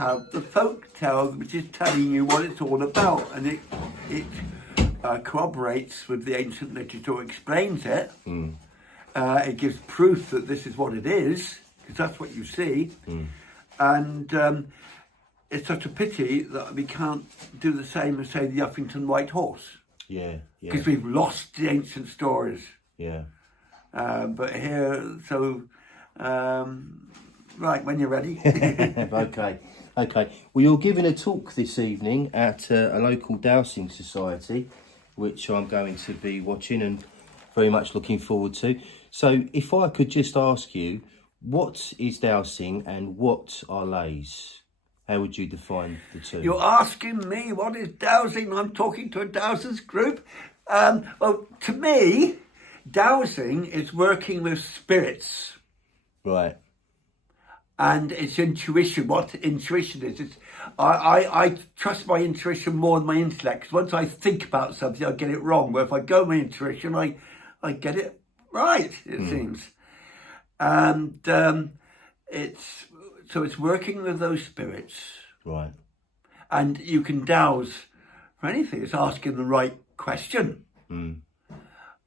have the folk tale, which is telling you what it's all about, and it corroborates with the ancient literature, explains it. It gives proof that this is what it is, because that's what you see. And it's such a pity that we can't do the same as, say, the Uffington White Horse. Yeah. Because we've lost the ancient stories. Yeah. But here, so, right, when you're ready. Okay. Well, you're giving a talk this evening at a local dowsing society, which I'm going to be watching and very much looking forward to. So if I could just ask you, what is dowsing and what are Leys? How would you define the two? You're asking me what is dowsing? I'm talking to a dowsers group. Well, to me, dowsing is working with spirits. Right. And it's intuition. What intuition is, I trust my intuition more than my intellect. Because once I think about something, I get it wrong. Where if I go with my intuition, I get it right, it seems. And it's working with those spirits. Right. And you can douse for anything. It's asking the right question.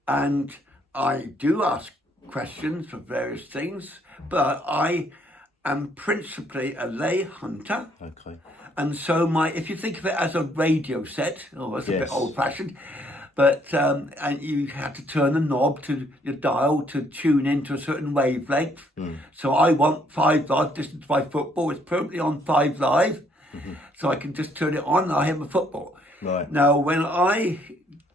And I do ask questions for various things, but I am principally a lay hunter. Okay. And so if you think of it as a radio set, that's a bit old-fashioned, but and you have to turn the knob to your dial to tune into a certain wavelength. So I want 5 live distance by football. It's permanently on 5 live, so I can just turn it on and I have my football. Right. Now, when I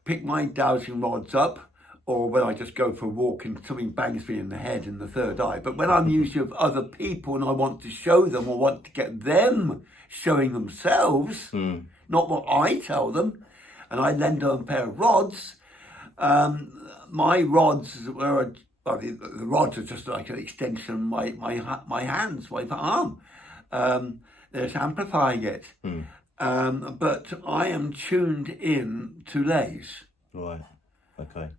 pick my dowsing rods up, or when I just go for a walk and something bangs me in the head in the third eye, but when I'm usually with other people and I want to show them or want to get them showing themselves, not what I tell them, and I lend them a pair of rods, my rods were, the rods are just like an extension of my hands, my arm. There's amplifying it. But I am tuned in to Leys. Right. Okay.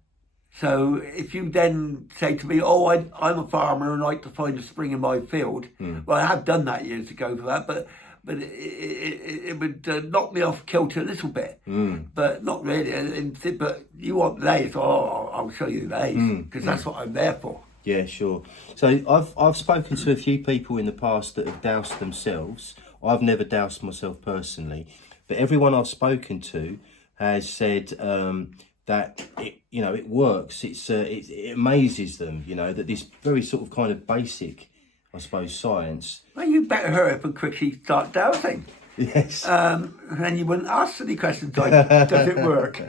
So if you then say to me, I'm a farmer and I like to find a spring in my field, well, I have done that years ago for that, but it would knock me off kilter a little bit, but not really. But you want Leys, I'll show you Leys, because that's what I'm there for. Yeah, sure. So I've spoken to a few people in the past that have doused themselves. I've never doused myself personally, but everyone I've spoken to has said that it works. It amazes them, that this very sort of kind of basic, I suppose, science. Well, you better hurry up and quickly start dowsing. Yes. Then you wouldn't ask any questions like, does it work?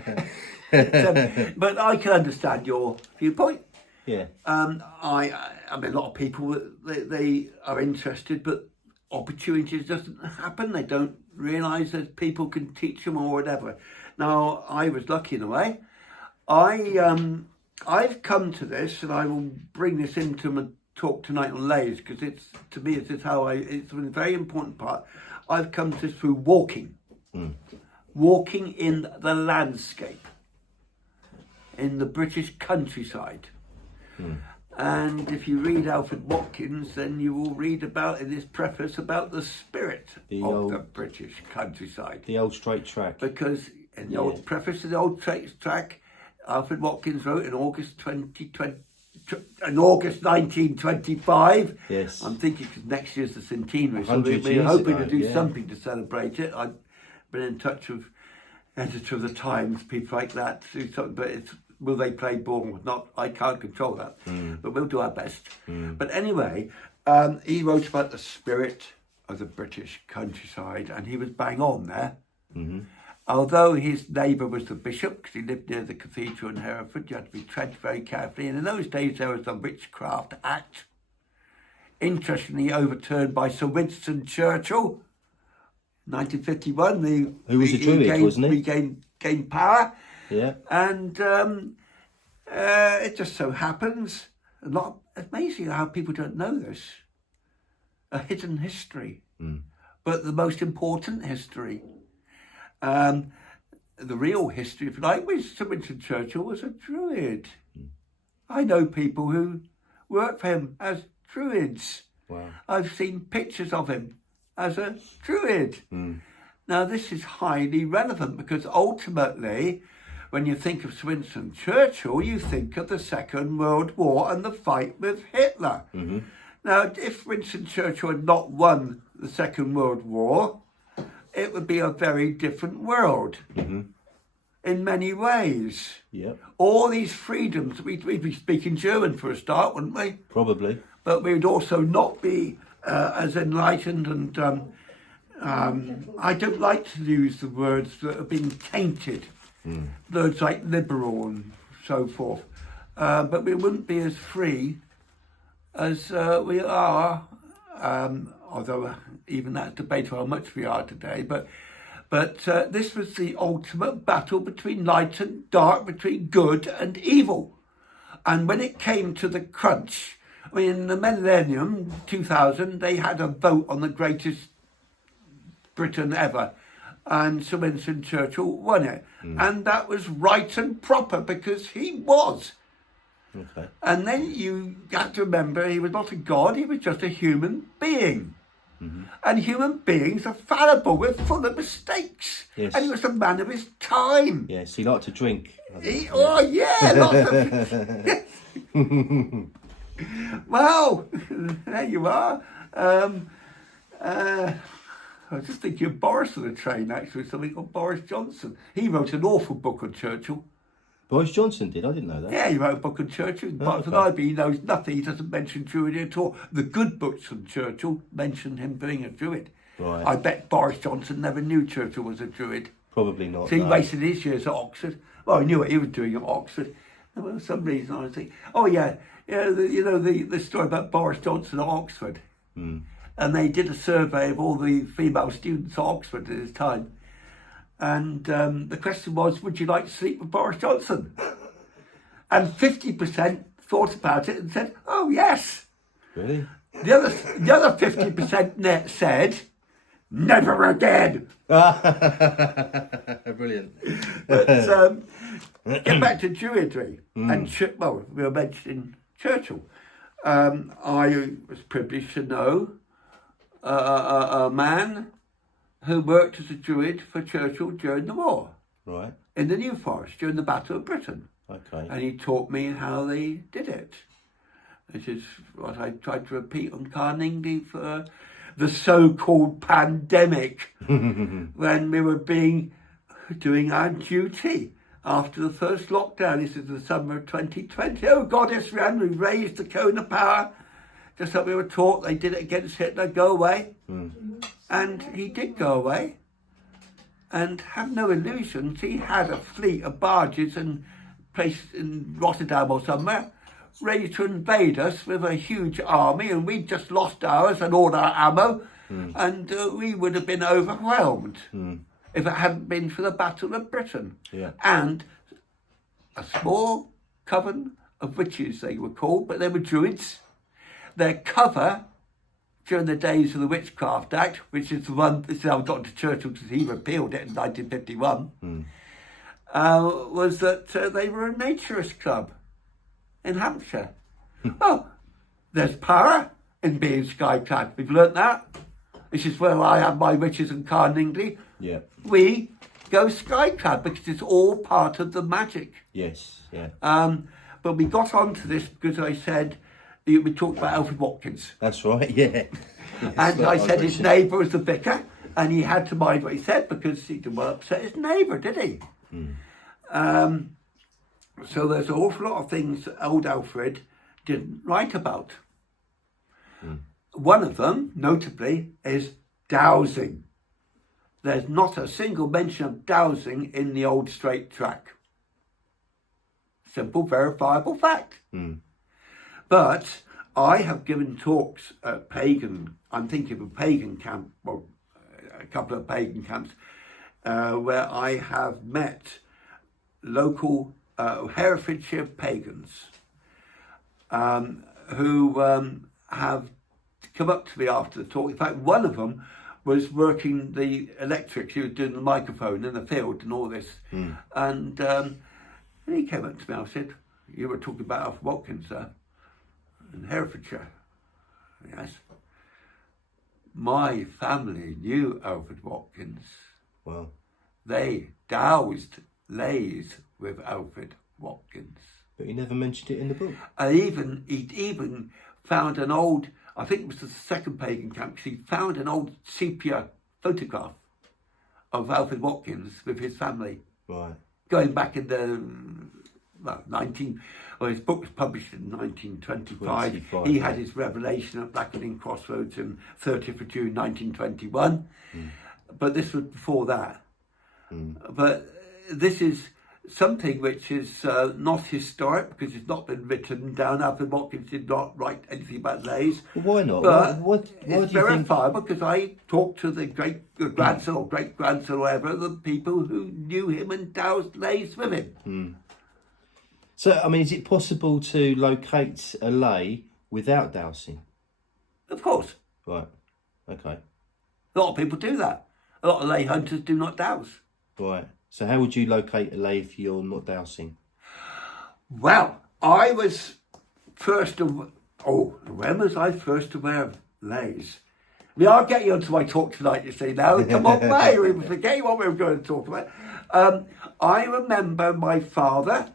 But I can understand your viewpoint. Yeah. I mean, a lot of people, they are interested, but opportunities doesn't happen. They don't realise that people can teach them or whatever. Now, I was lucky in a way. I've come to this, and I will bring this into my talk tonight on Leys, because it's a very important part. I've come to this through walking. Walking in the landscape, in the British countryside. And if you read Alfred Watkins, then you will read about, in his preface, about the spirit of the British countryside. The old straight track. Because in the old preface to the old straight track, Alfred Watkins wrote in August 1925. Yes. I'm thinking because next year's the centenary, so we're hoping to do something to celebrate it. I've been in touch with editor of the Times, people like that, but will they play ball or not? I can't control that, but we'll do our best. But anyway, he wrote about the spirit of the British countryside, and he was bang on there. Although his neighbour was the bishop, because he lived near the cathedral in Hereford, you had to be tread very carefully. And in those days, there was the Witchcraft Act, interestingly overturned by Sir Winston Churchill, 1951. Who was a Druid, wasn't he? He gained power. Yeah. And it just so happens, amazing how people don't know this, a hidden history, but the most important history. The real history, if you like, was Sir Winston Churchill was a Druid. I know people who worked for him as Druids. Wow. I've seen pictures of him as a Druid. Now, this is highly relevant because ultimately, when you think of Winston Churchill, you think of the Second World War and the fight with Hitler. Now, if Winston Churchill had not won the Second World War, it would be a very different world in many ways. Yep. All these freedoms, we'd be speaking German for a start, wouldn't we? Probably. But we would also not be as enlightened, and I don't like to use the words that have been tainted, words like liberal and so forth. But we wouldn't be as free as we are, although even that's debatable how much we are today. But this was the ultimate battle between light and dark, between good and evil. And when it came to the crunch, I mean, in the millennium, 2000, they had a vote on the greatest Britain ever. And Sir Winston Churchill won it. And that was right and proper because he was. Okay. And then you have to remember he was not a god, he was just a human being. And human beings are fallible, we're full of mistakes. Yes. And he was a man of his time. Yes, he liked to drink. Oh yeah, lots of... Well, there you are. I was just thinking of Boris on the train, actually, something called Boris Johnson. He wrote an awful book on Churchill. Boris Johnson did? I didn't know that. Yeah, he wrote a book on Churchill. Apart from IB, he knows nothing. He doesn't mention Druid at all. The good books on Churchill mention him being a Druid. Right. I bet Boris Johnson never knew Churchill was a Druid. Probably not. So he wasted his years at Oxford. Well, he knew what he was doing at Oxford. And for some reason I was thinking, oh yeah, the story about Boris Johnson at Oxford. And they did a survey of all the female students at Oxford at his time. And the question was, would you like to sleep with Boris Johnson? And 50% thought about it and said, oh yes. Really? The other 50% net said, never again. Brilliant. But get back to Druidry. And we were mentioning Churchill. I was privileged to know a man who worked as a Druid for Churchill during the war. Right. In the New Forest, during the Battle of Britain. Okay. And he taught me how they did it. This is what I tried to repeat on Carnegie for the so-called pandemic, when we were doing our duty after the first lockdown. This is the summer of 2020. Oh, Goddess ran, we raised the cone of power. Just like we were taught, they did it against Hitler, go away. And he did go away. And have no illusions, he had a fleet of barges and placed in Rotterdam or somewhere, ready to invade us with a huge army, and we'd just lost ours and all our ammo, and we would have been overwhelmed if it hadn't been for the Battle of Britain. Yeah. And a small coven of witches, they were called, but they were Druids. Their cover during the days of the Witchcraft Act, which is the one, this is how I got to Churchill because he repealed it in 1951, was that they were a naturist club in Hampshire. Oh, there's power in being sky-clad. We've learnt that. This is where I have my witches and Carnegie. Yeah. We go sky-clad because it's all part of the magic. Yes, yeah. But we got onto this because I said, we talked about Alfred Watkins. That's right, yeah. And I said his neighbour was the vicar, and he had to mind what he said because he didn't want to upset his neighbour, did he? So there's an awful lot of things that old Alfred didn't write about. One of them, notably, is dowsing. There's not a single mention of dowsing in the old straight track. Simple, verifiable fact. But I have given talks at pagan, I'm thinking of a pagan camp, well, a couple of pagan camps, where I have met local Herefordshire pagans who have come up to me after the talk. In fact, one of them was working the electrics. He was doing the microphone in the field and all this. And he came up to me. I said, "You were talking about Alfred Watkins, sir, in Herefordshire." Yes. my family knew Alfred Watkins. Wow. They dowsed Leys with Alfred Watkins. But he never mentioned it in the book. And he'd even found an old, I think it was the second pagan camp, because he found an old sepia photograph of Alfred Watkins with his family. Right. Going back in the, his book was published in 1925. He had his revelation at Blackening Crossroads on 30th of June 1921. But this was before that. But this is something which is not historic because it's not been written down. Alfred Watkins did not write anything about Leys. Well, why not? But what it's do you think? verifiable because I talked to the grandson or great grandson or whatever, the people who knew him and dowsed Leys with him. So, I mean, is it possible to locate a lay without dowsing? Of course. Right. Okay. A lot of people do that. A lot of lay hunters do not douse. Right. So how would you locate a lay if you're not dowsing? Well, I was first when was I first aware of Leys? I mean, I'll get you onto my talk tonight, you see, now. Come on, mate, we were forgetting what we were going to talk about. I remember my father,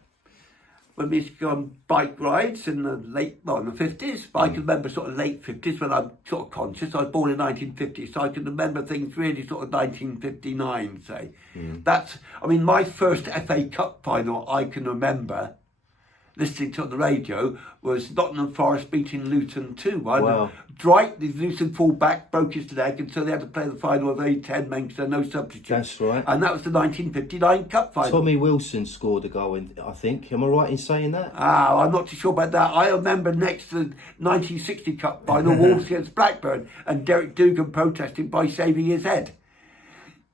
when we used to go on bike rides in the in the 50s, but I can remember sort of late 50s when I'm sort of conscious. I was born in 1950, so I can remember things really sort of 1959, say. That's, I mean, my first FA Cup final I can remember listening to on the radio was Nottingham Forest beating Luton 2-1. Wow. Dwight, the Luton full-back, broke his leg, and so they had to play the final with only 10 men because there were no substitutes. That's right. And that was the 1959 Cup final. Tommy Wilson scored a goal, I think. Am I right in saying that? I'm not too sure about that. I remember next to the 1960 Cup final, Wolves against Blackburn, and Derek Dugan protesting by shaving his head.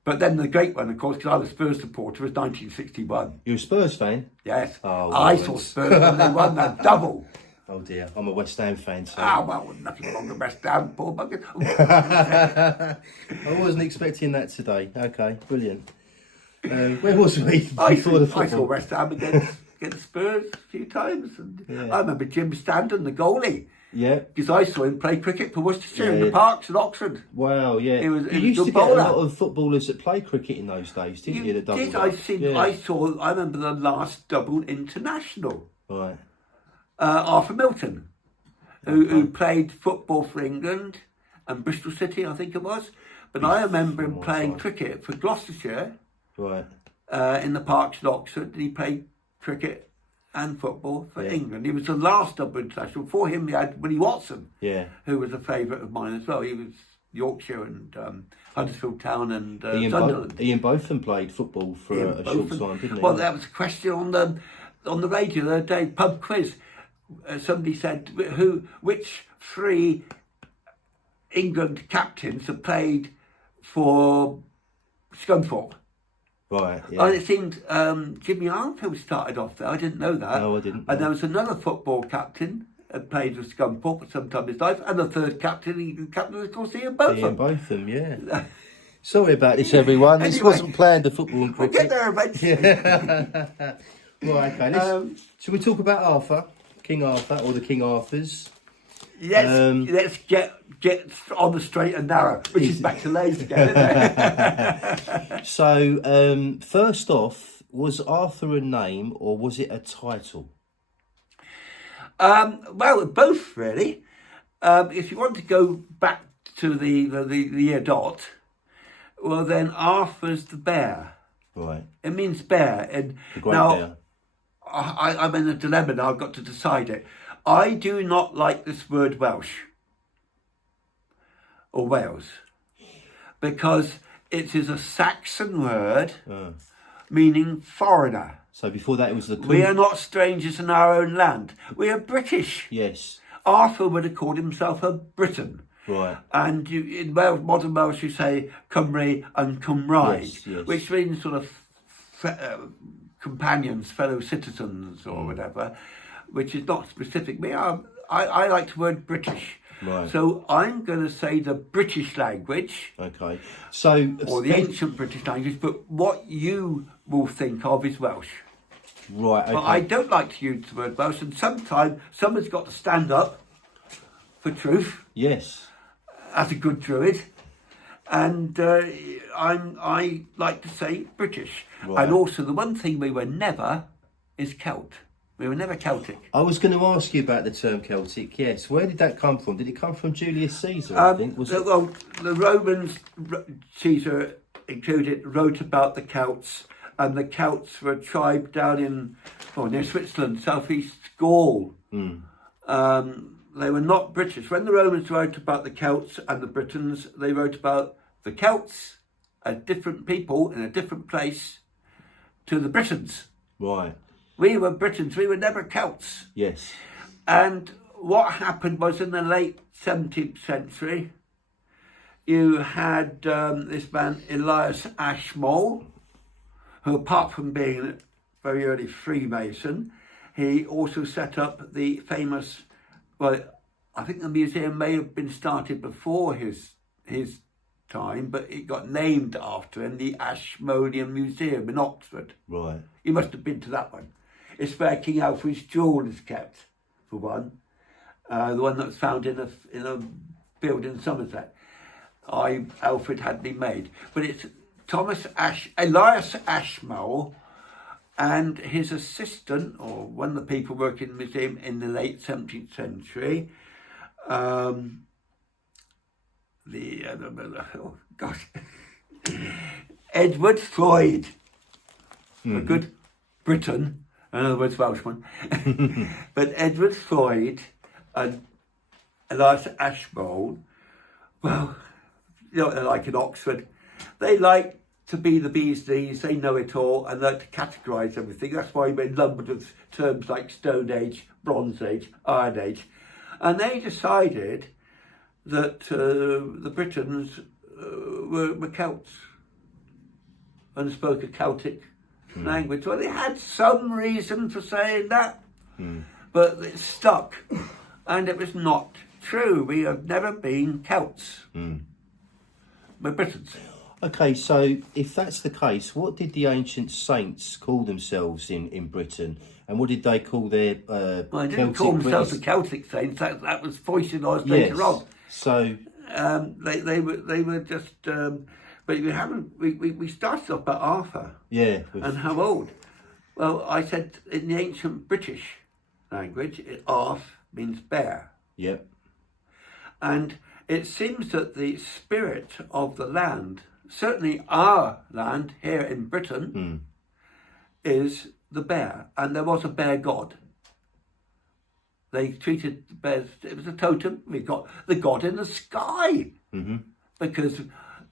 But then the great one, of course, because I was a Spurs supporter, was 1961. You're a Spurs fan? Yes. Oh, I saw Spurs when they won that double. Oh dear, I'm a West Ham fan. So. Well, nothing wrong with West Ham, poor buggers. I wasn't expecting that today. Okay, brilliant. Where was we I before the saw football? West Ham against Spurs a few times. And I remember Jim Standen, the goalie. Yeah. Because I saw him play cricket for Worcestershire in Yeah. the parks in Oxford. Wow, yeah. He was you a used good to get a bowler. lot of footballers that play cricket in those days, didn't you? The double Did up? I remember the last double international. Right. Arthur Milton, who played football for England and Bristol City, I think it was. But I remember him playing cricket for Gloucestershire. Right. In the parks in Oxford. He played cricket and football for England. He was the last double international. Before him, we had Willie Watson, who was a favourite of mine as well. He was Yorkshire and Huddersfield Town and Sunderland. Ian Botham played football for a short time, didn't he? Well, that was a question on the radio the other day, pub quiz. Somebody said, which three England captains have played for Scunthorpe? Right, yeah. And it seemed Jimmy Armfield started off there. I didn't know that. No, I didn't. And there was another football captain that played with Scunthorpe at some time in his life, and a third captain, was, of course, Ian Botham. Ian Botham, yeah. Sorry about this, everyone. This Anyway, wasn't planned, the football and We'll cricket. get there eventually. Right, okay. Shall we talk about Arthur? King Arthur, or the King Arthurs? Let's get on the straight and narrow, which is back to Leys again, isn't it? So, first off, was Arthur a name or was it a title? Well, both really. If you want to go back to the year dot, well then Arthur's the bear. Right. It means bear. And The great now, bear. I'm in a dilemma now. I've got to decide it. I do not like this word Welsh or Wales because it is a Saxon word meaning foreigner. So before that it was the... We are not strangers in our own land. We are British. Yes. Arthur would have called himself a Briton. Right. And in Wales, modern Welsh, you say Cymru and Cymraeg, Yes. which means sort of companions, fellow citizens or whatever, which is not specific. I like the word British. Right. So I'm going to say the British language. Okay. So... Or the ancient British language, but what you will think of is Welsh. Right, okay. But I don't like to use the word Welsh, and sometimes someone's got to stand up for truth. Yes. as a good Druid, and I like to say British. Right. And also the one thing we were never is Celt. We were never Celtic. I was going to ask you about the term Celtic. Yes, where did that come from? Did it come from Julius Caesar? I think Well, the Romans, Caesar included, wrote about the Celts, and the Celts were a tribe down near Switzerland, southeast Gaul. They were not British. When the Romans wrote about the Celts and the Britons, they wrote about the Celts as different people in a different place to the Britons. Right. We were Britons, we were never Celts. Yes. And what happened was in the late 17th century, you had this man, Elias Ashmole, who apart from being a very early Freemason, he also set up the famous, well, I think the museum may have been started before his time, but it got named after him, the Ashmolean Museum in Oxford. Right. You must have been to that one. It's where King Alfred's jewel is kept, for one. The one that was found in a building in Somerset. Alfred had been made. But it's Elias Ashmole and his assistant, or one of the people working in the museum in the late 17th century, Edward Floyd, a good Briton, in other words, Welshman. But Edward Floyd and Elias Ashmole, well, you know what they're like in Oxford. They like to be the bee's knees, they know it all, and like to categorise everything. That's why we're numbered with terms like Stone Age, Bronze Age, Iron Age. And they decided that the Britons were Celts and spoke a Celtic language. Well, they had some reason for saying that, but it stuck, and it was not true. We have never been Celts. We're Britons. Okay, so if that's the case, what did the ancient saints call themselves in Britain, and what did they call their Well, they didn't Celtic call themselves British? the Celtic saints. That was foisted on us later on. So they were just. But we started off about Arthur. Yeah. And how old? Well, I said in the ancient British language, Arth means bear. Yep. And it seems that the spirit of the land, certainly our land here in Britain, is the bear. And there was a bear god. They treated the bears, it was a totem. We got the god in the sky. Because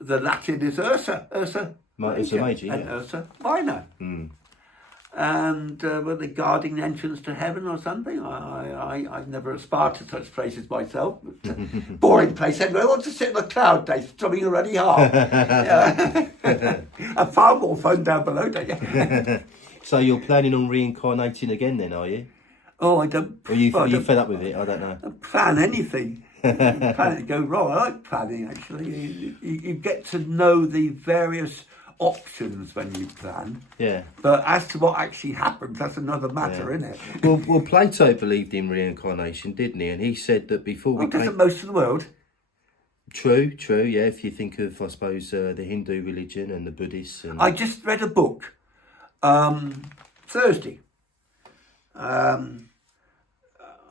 the Latin is Ursa Major, and Ursa Minor. And were they guarding the entrance to heaven or something? I've never aspired to such places myself. Boring place. Anyway, I want to sit in a cloud day, strumming a ruddy harp. And far more fun down below, don't you? So you're planning on reincarnating again then, are you? Oh, I don't... Or you fed up with it? I don't know. I don't plan anything. Plan it to go wrong. I like planning, actually. You get to know the various options when you plan. Yeah. But as to what actually happens, that's another matter, isn't it? Well, Plato believed in reincarnation, didn't he? And he said that before we doesn't most of the world? True, yeah. If you think of, I suppose, the Hindu religion and the Buddhists. And... I just read a book Thursday.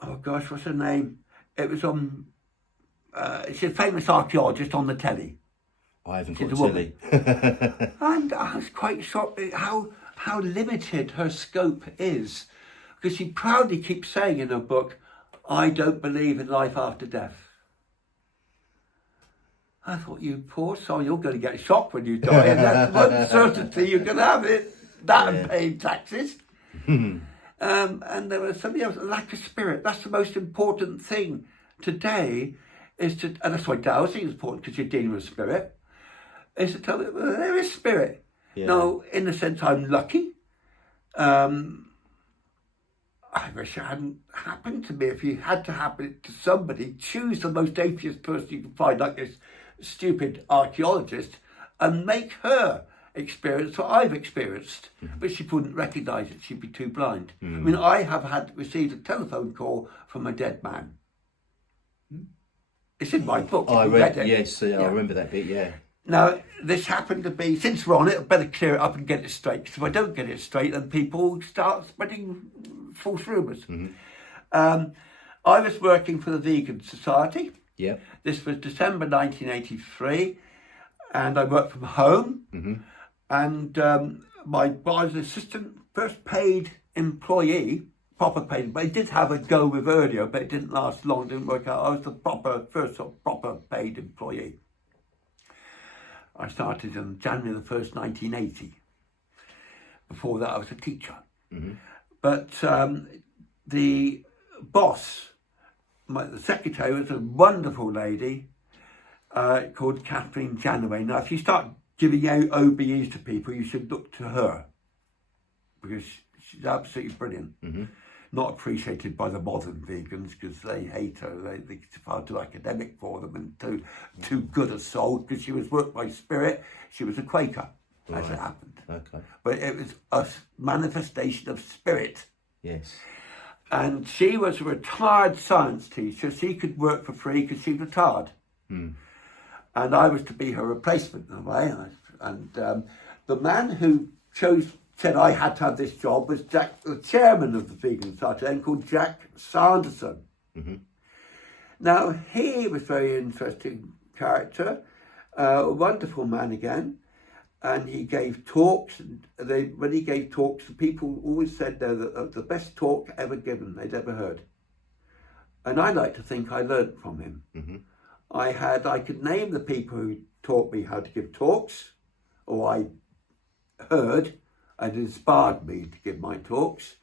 Oh gosh, what's her name? It was on. She's a famous archaeologist on the telly. I haven't got a telly. And I was quite shocked at how limited her scope is, because she proudly keeps saying in her book, "I don't believe in life after death." I thought, you poor soul, you're going to get shocked when you die, and that's one certainty you're going to have it. That and paying taxes. And there was something else, a lack of spirit. That's the most important thing today, and that's why dowsing is important, because you're dealing with spirit, is to tell them, well, there is spirit. Yeah. Now, in a sense, I'm lucky. I wish it hadn't happened to me. If you had to happen it to somebody, choose the most atheist person you can find, like this stupid archaeologist, and make her experience what I've experienced. But she wouldn't recognise it. She'd be too blind. I mean, I have received a telephone call from a dead man. It's in my book. I read it. yes, I remember that bit, yeah. Now, this happened to be, since we're on it, I better clear it up and get it straight, because if I don't get it straight, then people start spreading false rumours. I was working for the Vegan Society. Yeah. This was December 1983, and I worked from home. And I was an assistant, first paid employee, proper paid, but I did have a go with earlier, but it didn't last long, didn't work out. I was the first proper paid employee. I started on January the 1st, 1980. Before that, I was a teacher. But the boss, the secretary, was a wonderful lady called Catherine Janaway. Now, if you start giving out OBEs to people, you should look to her, because she's absolutely brilliant. Not appreciated by the modern vegans because they hate her. They're far too academic for them and too good a soul, because she was worked by spirit. She was a Quaker, as it happened. Okay. But it was a manifestation of spirit. Yes. And she was a retired science teacher. She could work for free because she retired. And I was to be her replacement in a way. And the man who said I had to have this job was Jack, the chairman of the Vegan Society, then called Jack Sanderson. Now, he was a very interesting character, a wonderful man again, and he gave talks. And when he gave talks, the people always said they're the best talk ever given, they'd ever heard. And I like to think I learnt from him. I could name the people who taught me how to give talks, or I heard and inspired me to give my talks.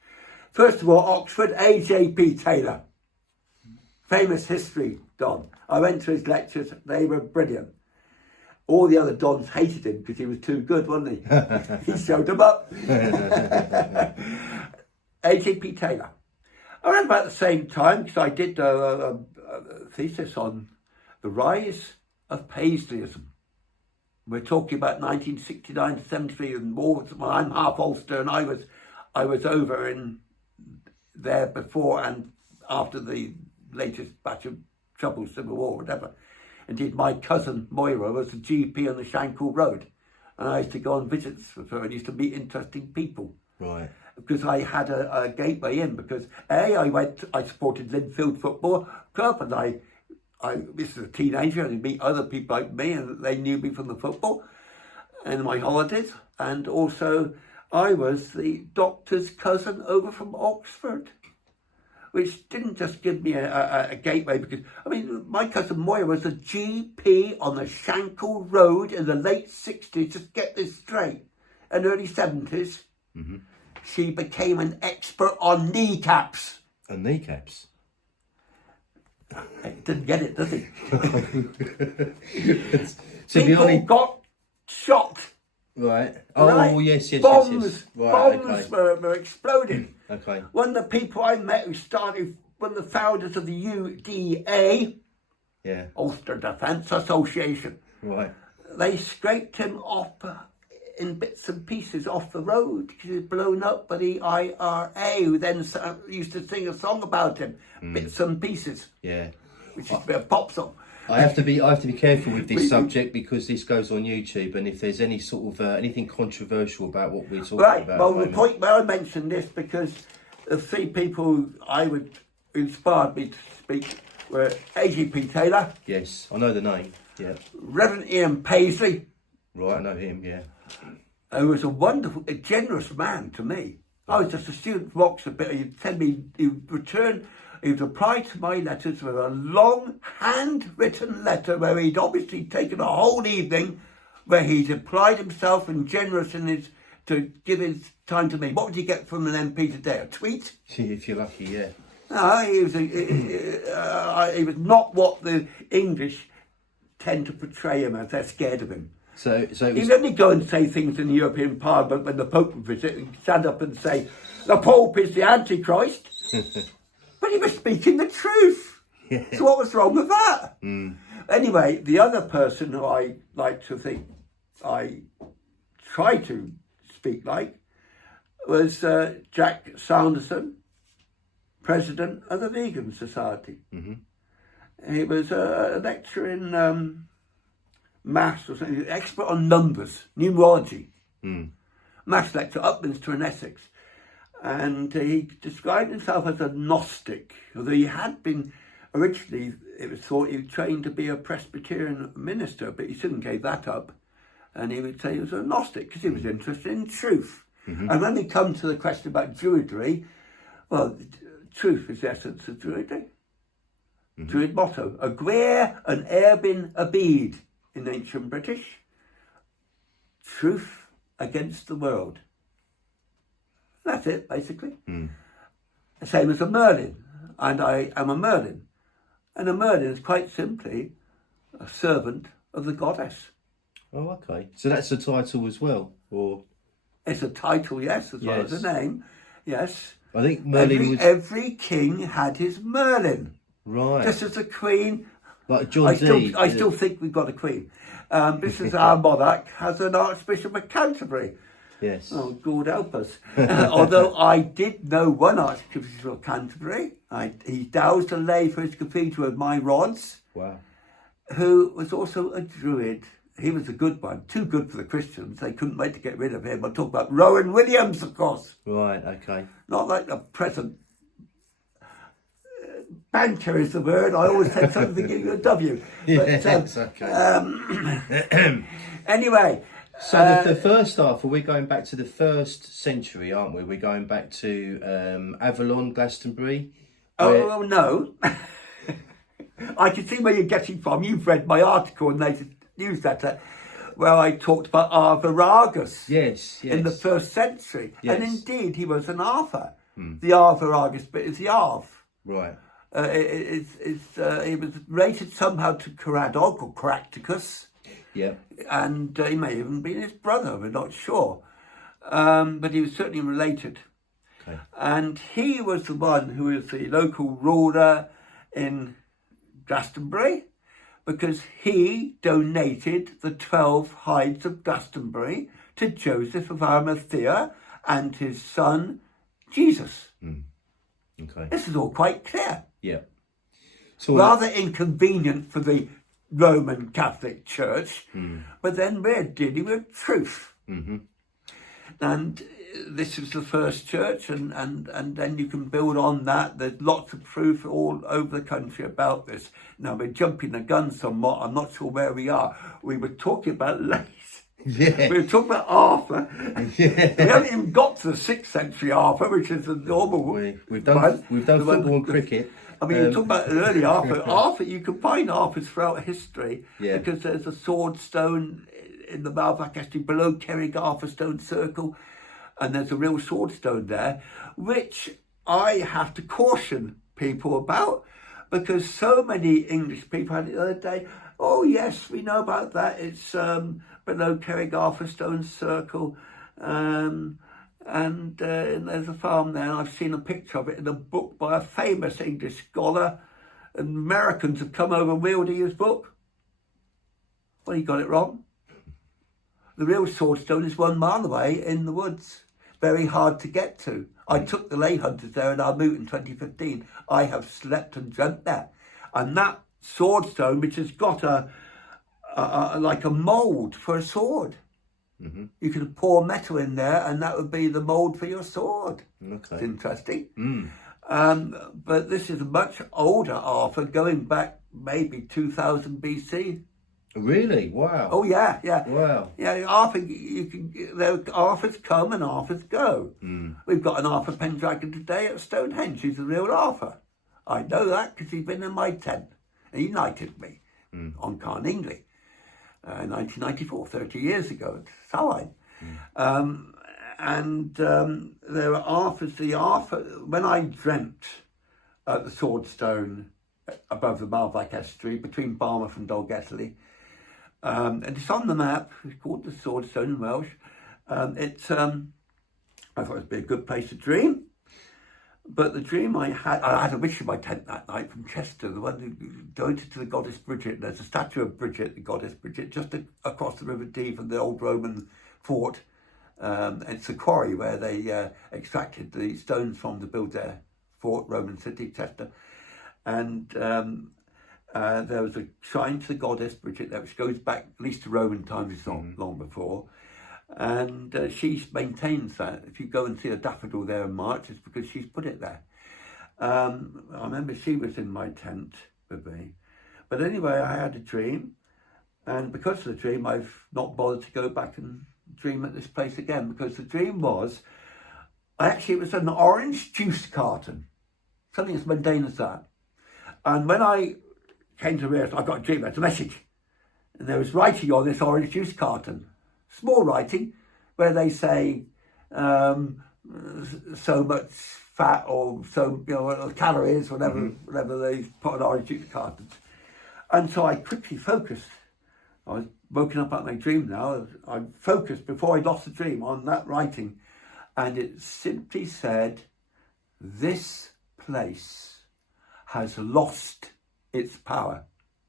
First of all, Oxford, A.J.P. Taylor, famous history don. I went to his lectures, they were brilliant. All the other dons hated him because he was too good, wasn't he? He showed them up. A.J.P. Taylor. Around about the same time, because I did a thesis on the rise of Paisleyism. We're talking about 1969 to 73 and more. Well, I'm half Ulster, and I was over in there before and after the latest batch of trouble, Civil War, whatever. Indeed, my cousin Moira was a GP on the Shankill Road, and I used to go on visits with her and used to meet interesting people. Right. Because I had a gateway in, because I supported Linfield Football Club, and this is a teenager, and I meet other people like me, and they knew me from the football and my holidays. And also, I was the doctor's cousin over from Oxford, which didn't just give me a gateway, because, I mean, my cousin Moira was a GP on the Shankill Road in the late 60s, just get this straight, and early 70s. She became an expert on kneecaps. And kneecaps? Didn't get it, does he? People got shot. Right. Oh, right? yes. Bombs Right, were exploding. Okay. One of the people I met one of the founders of the UDA, Ulster Defence Association. Right. They scraped him off in bits and pieces off the road because he was blown up by the IRA, who then used to sing a song about him, bits and pieces. Yeah. Which is a bit of pop song. I have to be careful with this subject, because this goes on YouTube, and if there's any sort of anything controversial about what we're talking about. Right. Well, the point where I mentioned this, because the three people who inspired me to speak were A.G.P. Taylor. Yes, I know the name. Yeah. Reverend Ian Paisley. Right, I know him. Yeah. Who was a generous man to me. I was just a student from Oxford, but he'd reply to my letters with a long handwritten letter where he'd obviously taken a whole evening where he'd applied himself and generous to give his time to me. What would you get from an MP today? A tweet? If you're lucky, yeah. No, he was not what the English tend to portray him as. They're scared of him. So he'd only go and say things in the European Parliament when the Pope would visit, and stand up and say, the Pope is the Antichrist. But he was speaking the truth. Yeah. So what was wrong with that? Anyway, the other person who I like to think I try to speak like was Jack Sanderson, president of the Vegan Society. He was a lecturer in maths or something, expert on numbers, numerology. Maths lecturer, Upminster in Essex. And he described himself as a Gnostic, although he had been originally, it was thought he was trained to be a Presbyterian minister, but he soon gave that up. And he would say he was a Gnostic because he was interested in truth. And when we come to the question about Druidry, well, truth is the essence of Druidry. Druid motto, Agwir and Erbyn Abid in ancient British. Truth against the world. That's it, basically. Same as a Merlin, and I am a Merlin. And a Merlin is quite simply a servant of the goddess. Oh, okay. So that's a title as well, or? It's a title, yes, as well as a name, yes. I think Merlin every king had his Merlin. Right. Just as a queen. Like John Dee. I still think we've got a queen. This is our monarch has an Archbishop of Canterbury. Yes. Oh, God help us. Although I did know one Archbishop of Canterbury. He dowsed a lay for his cathedral with my rods. Wow. Who was also a Druid. He was a good one. Too good for the Christians. They couldn't wait to get rid of him. I talk about Rowan Williams, of course. Right, okay. Not like the present banter is the word. I always said something give you a W. Yes, okay. Anyway. So the first Arthur, we're going back to the 1st century, aren't we? We're going back to Avalon, Glastonbury. Oh, no. I can see where you're getting from. You've read my article in the newsletter where I talked about Arviragus. Yes. In the 1st century. Yes. And indeed, he was an Arthur. The Arviragus bit is the Arv. Right. He was related somehow to Caradog or Caractacus. Yeah. And he may even been his brother, we're not sure. But he was certainly related. Okay. And he was the one who was the local ruler in Glastonbury because he donated the 12 hides of Glastonbury to Joseph of Arimathea and his son Jesus. Okay. This is all quite clear. Yeah. So rather inconvenient for the Roman Catholic Church, but then we're dealing with truth. And this is the first church, and then you can build on that. There's lots of proof all over the country about this. Now, we're jumping the gun somewhat. I'm not sure where we are. We were talking about Leys. Yeah. We were talking about Arthur. Yeah. We haven't even got to the 6th century Arthur, which is the normal We've done football and cricket. I mean, you're talking about early Arthur. Arthur, you can find Arthurs throughout history because there's a sword stone in the Malvac Estuary below Cerrig Arthur Stone Circle, and there's a real sword stone there, which I have to caution people about because so many English people had it the other day. Oh yes, we know about that. It's below Cerrig Arthur Stone Circle. And there's a farm there, and I've seen a picture of it in a book by a famous English scholar. And Americans have come over wielding his book. Well, he got it wrong. The real swordstone is 1 mile away in the woods. Very hard to get to. I took the lay hunters there in our moot in 2015. I have slept and dreamt there. And that swordstone, which has got like a mould for a sword. You could pour metal in there and that would be the mould for your sword. Okay. It's interesting. But this is a much older Arthur, going back maybe 2000 BC. Really? Wow. Oh yeah. Wow. Yeah, Arthur. Arthurs come and Arthurs go. We've got an Arthur Pendragon today at Stonehenge. He's the real Arthur. I know that because he's been in my tent. He knighted me on Carningley. 1994, 30 years ago at Samhain. There are Arthurs. When I dreamt at the Swordstone above the Malvac Estuary between Barmouth and Dolgelly, and it's on the map. It's called the Swordstone in Welsh. I thought it'd be a good place to dream. But the dream I had a wish in my tent that night from Chester, the one who donated to the goddess Bridget. There's a statue of Bridget, the goddess Bridget, just across the River Dee from the old Roman fort. It's a quarry where they extracted the stones from to build their fort, Roman city, Chester. And there was a shrine to the goddess Bridget there, which goes back at least to Roman times, it's not long before. And she maintains that. If you go and see a daffodil there in March, it's because she's put it there. I remember she was in my tent with me. But anyway, I had a dream, and because of the dream, I've not bothered to go back and dream at this place again, because the dream was, it was an orange juice carton, something as mundane as that. And when I came to realize I got a dream, it's a message, and there was writing on this orange juice carton, small writing, where they say so much fat or so calories, whatever they put on orange juice cartons. And so I quickly focused. I was woken up out of my dream now. I focused before I lost the dream on that writing, and it simply said, "This place has lost its power."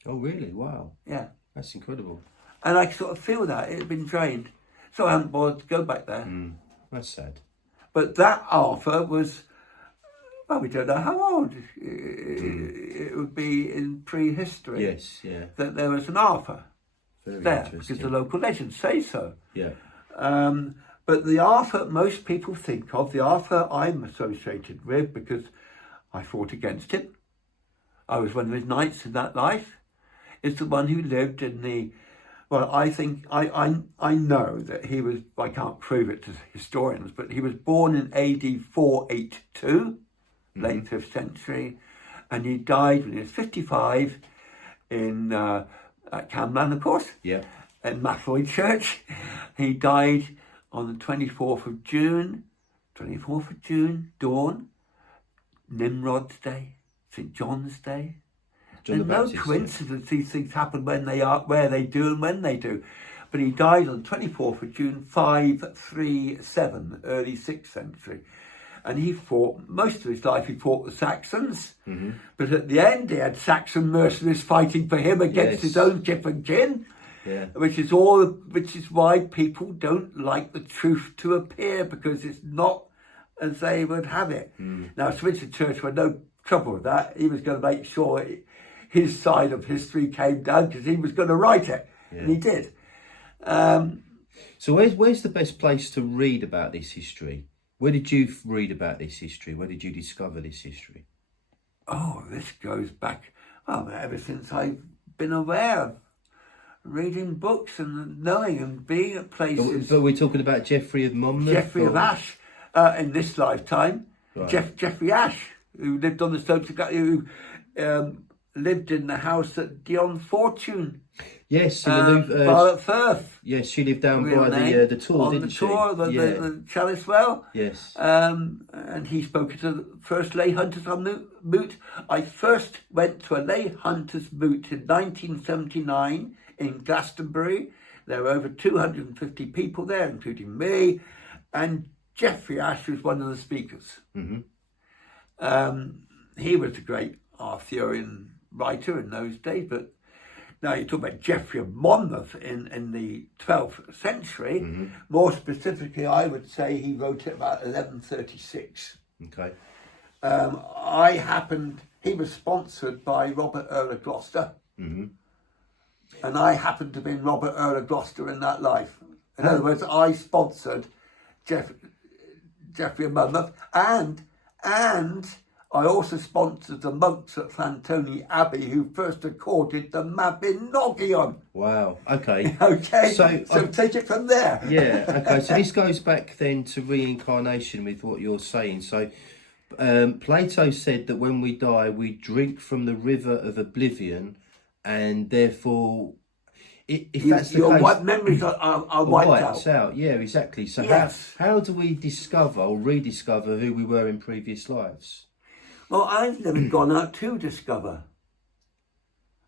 Oh, really? Wow. Yeah. That's incredible. And I sort of feel that it had been drained, so I haven't bothered to go back there. That's sad. But that Arthur was, well, we don't know how old. It would be in prehistory. Yes, yeah. That there was an Arthur Very there, interesting. because the local legends say so. Yeah. But the Arthur most people think of, the Arthur I'm associated with, because I fought against him, I was one of his knights in that life, is the one who lived in the, well, I think, I know that he was, I can't prove it to historians, but he was born in AD 482, late 5th century, and he died when he was 55 in at Camlan, of course, in Waverley Church. He died on the 24th of June, dawn, Nimrod's Day, St. John's Day. John the There's no Baptist, coincidence these things happen when they are, where they do and when they do. But he died on the 24th of June, 537, early 6th century. And he fought, most of his life he fought the Saxons. But at the end he had Saxon mercenaries fighting for him against his own kith and kin. Which is why people don't like the truth to appear, because it's not as they would have it. Now, Sir Winston Churchill had no trouble with that. He was going to make sure his side of history came down, because he was going to write it, and he did. So where's the best place to read about this history? Where did you read about this history? Where did you discover this history? Oh, this goes back, well, ever since I've been aware of reading books and knowing and being at places. But we're talking about Geoffrey of Monmouth? Geoffrey of Ash, in this lifetime. Right. Geoffrey Ash, who lived on the slopes of who lived in the house at Dion Fortune. Yes, in the Violet Firth. Yes, she lived down by the Tor, didn't she? On the Tor, the Chalice Well. Yes. And he spoke to the first lay hunters on moot. I first went to a lay hunters moot in 1979 in Glastonbury. There were over 250 people there, including me, and Geoffrey Ash was one of the speakers. He was a great Arthurian writer in those days, but now you talk about Geoffrey of Monmouth in the 12th century. More specifically, I would say he wrote it about 1136. Okay. He was sponsored by Robert Earl of Gloucester. And I happened to be in Robert Earl of Gloucester in that life. In other words, I sponsored Geoffrey of Monmouth, and I also sponsored the monks at Llantoni Abbey who first recorded the Mabinogion. Wow, okay. Okay, so take it from there. Yeah, okay, so this goes back then to reincarnation with what you're saying. So Plato said that when we die, we drink from the river of oblivion, and therefore, if that's the case, memories are wiped out. Yeah, exactly. So how do we discover or rediscover who we were in previous lives? Well, I've never gone out to discover.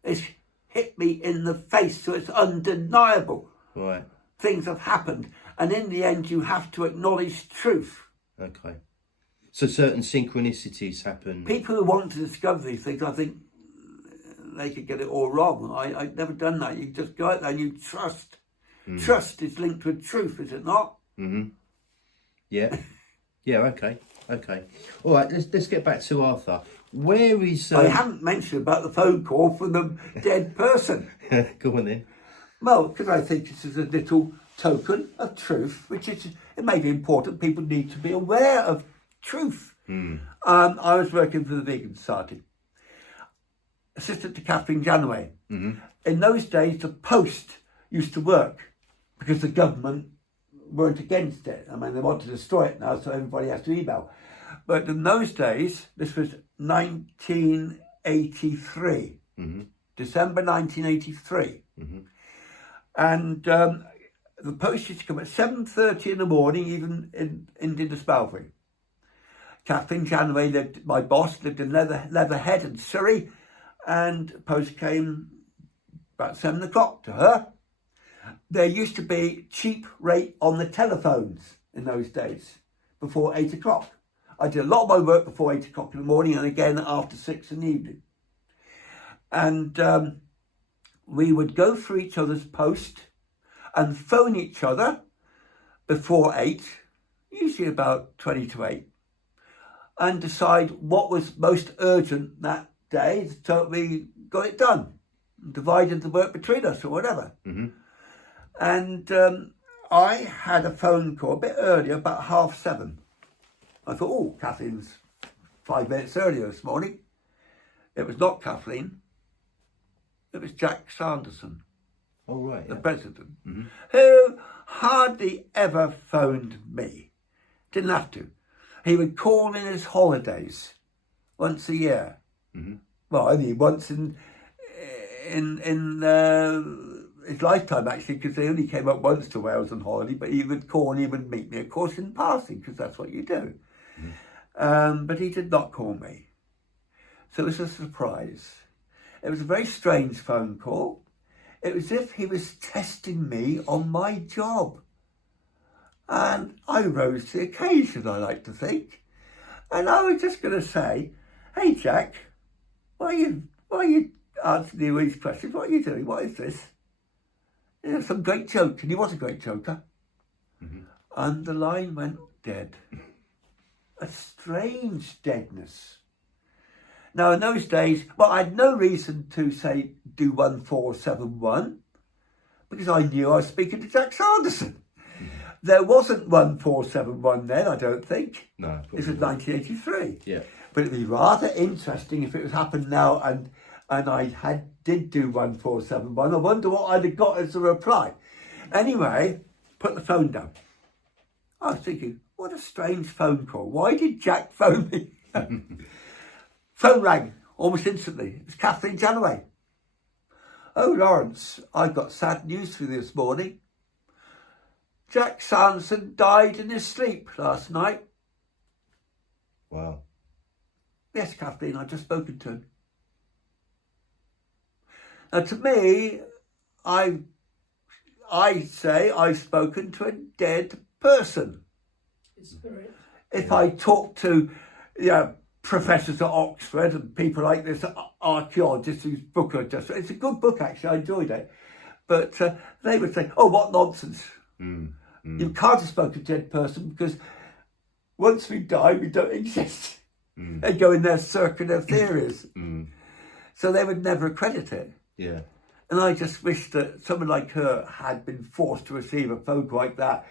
It's hit me in the face, so it's undeniable. Right. Things have happened, and in the end, you have to acknowledge truth. Okay. So certain synchronicities happen. People who want to discover these things, I think they could get it all wrong. I've never done that. You just go out there and you trust. Trust is linked with truth, is it not? Yeah. Yeah, okay. All right, let's get back to Arthur. Where is... I haven't mentioned about the phone call from the dead person. Go on then. Well, because I think this is a little token of truth, which is, it may be important. People need to be aware of truth. I was working for the Vegan Society, assistant to Kathleen Janaway. In those days, the post used to work because the government weren't against it. I mean, they want to destroy it now, so everybody has to email. But in those days, this was 1983, December 1983. And the post used to come at 7:30 in the morning, even in Indinus-Balfrey. Kathleen Janaway, my boss, lived in Leatherhead in Surrey, and post came about 7 o'clock to her. There used to be cheap rate on the telephones in those days, before 8 o'clock. I did a lot of my work before 8 o'clock in the morning and again after 6 in the evening. And we would go through each other's post and phone each other before 8, usually about 20 to 8, and decide what was most urgent that day, so we got it done, divided the work between us or whatever. And I had a phone call a bit earlier, about 7:30. I thought, oh, Kathleen's 5 minutes earlier this morning. It was not Kathleen. It was Jack Sanderson, the president, who hardly ever phoned me. Didn't have to. He would call in his holidays once a year. Well, only once in his lifetime, actually, because they only came up once to Wales on holiday, but he would call and he would meet me, of course, in passing, because that's what you do. But he did not call me. So it was a surprise. It was a very strange phone call. It was as if he was testing me on my job. And I rose to the occasion, I like to think. And I was just going to say, hey, Jack, why are you answering these questions? What are you doing? What is this? You know, some great joke. And he was a great joker. And the line went dead. A strange deadness. Now, in those days, well, I had no reason to say do 1471 because I knew I was speaking to Jack Sanderson. There wasn't 1471 then, I don't think. No. This was 1983. Yeah. But it'd be rather interesting if it was happened now and I did do 1471. I wonder what I'd have got as a reply. Anyway, put the phone down. I was thinking, what a strange phone call. Why did Jack phone me? Phone rang almost instantly. It was Kathleen Janaway. Oh, Laurence, I've got sad news for you this morning. Jack Sanderson died in his sleep last night. Wow. Yes, Kathleen, I've just spoken to him. Now, to me, I say I've spoken to a dead person. Spirit. If I talk to professors at Oxford and people like this, archaeologists whose book I just read, it's a good book actually, I enjoyed it, but they would say, oh, what nonsense. You can't have spoken to a dead person because once we die, we don't exist. They go in their circular theories. So they would never accredit it. Yeah. And I just wish that someone like her had been forced to receive a phone call like that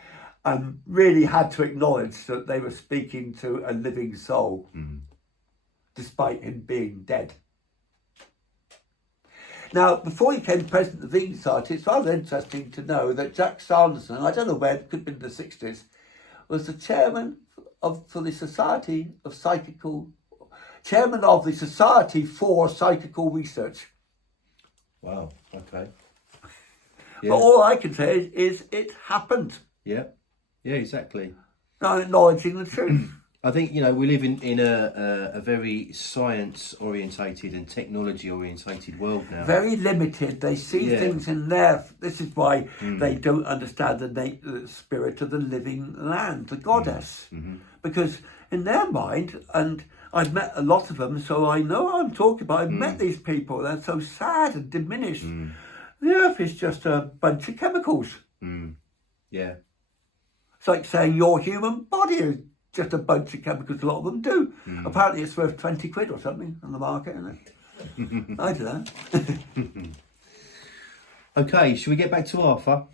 and really had to acknowledge that they were speaking to a living soul, despite him being dead. Now, before he became president of the Vegan Society, it's rather interesting to know that Jack Sanderson, I don't know when, it could have been in the 60s, was the chairman of the Society for Psychical Research. Wow, okay. Yeah. But all I can say is it happened. Yeah, yeah, exactly. Now acknowledging the truth. I think, we live in a very science-orientated and technology-orientated world now. Very limited. They see things in there. This is why they don't understand the spirit of the living land, the goddess. Because in their mind, and I've met a lot of them, so I know what I'm talking about. I've met these people. They're so sad and diminished. The earth is just a bunch of chemicals. Yeah. It's like saying your human body is just a bunch of chemicals. A lot of them do. Apparently, it's worth 20 quid or something on the market, isn't it? I don't know. Okay, should we get back to Arthur?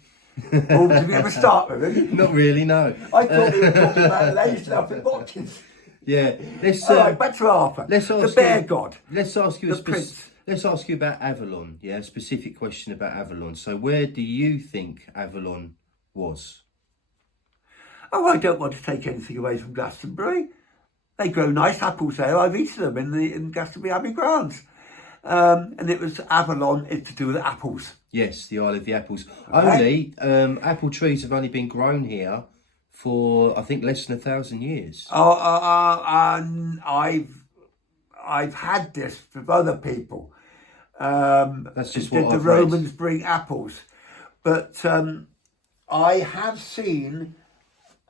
Oh, did we ever start with him? Not really, no. I thought we were talking about Leys and Alfred Watkins. Yeah, let's. All right, back to Arthur. Let's ask the bear god. Let's ask you the prince. Let's ask you about Avalon. Yeah, a specific question about Avalon. So, where do you think Avalon was? Oh, I don't want to take anything away from Glastonbury. They grow nice apples there. I've eaten them in Glastonbury Abbey grounds. And it was Avalon. It's to do with apples. Yes, the Isle of the Apples. Right. Only apple trees have only been grown here for, I think, less than 1,000 years. And I've had this with other people. That's just what Did the I've Romans read. bring apples? But I have seen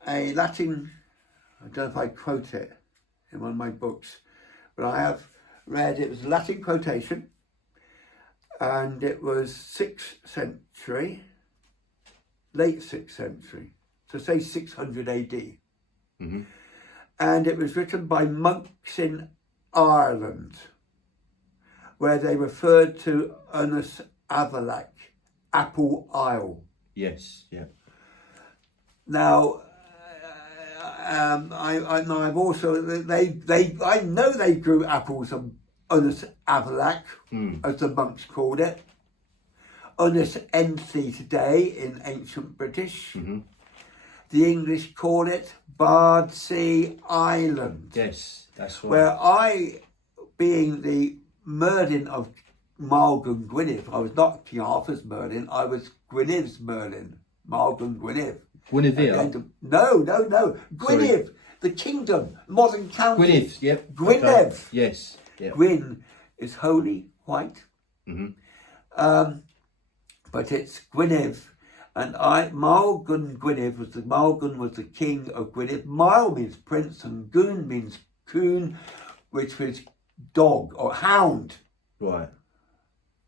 a Latin, I don't know if I quote it in one of my books, but I have read it was a Latin quotation, and it was 6th century, late 6th century, so say 600 AD. Mm-hmm. And it was written by monks in Ireland, where they referred to Ynys Avalach, Apple Isle. Yes, yeah. Now, I've also I know they grew apples on Ynys Avalach, as the monks called it. Ynys Enlli today in ancient British. Mm-hmm. The English call it Bardsey Island. Yes, that's right. Where I, being the Merlin of Maelgwn Gwynedd, I was not King Arthur's Merlin, I was Gwyned's Merlin, Maelgwn Gwynedd. Guinevere? No. Gwynedd, the kingdom, modern county. Gwynedd, yep. Gwynedd. Okay. Yes. Yep. Gwyn is holy, white. Mm-hmm. But it's Gwynedd. And Maelgwn Gwynedd Maelgwn was the king of Gwynedd. Mael means prince and Gwyn means coon, which was dog or hound. Right.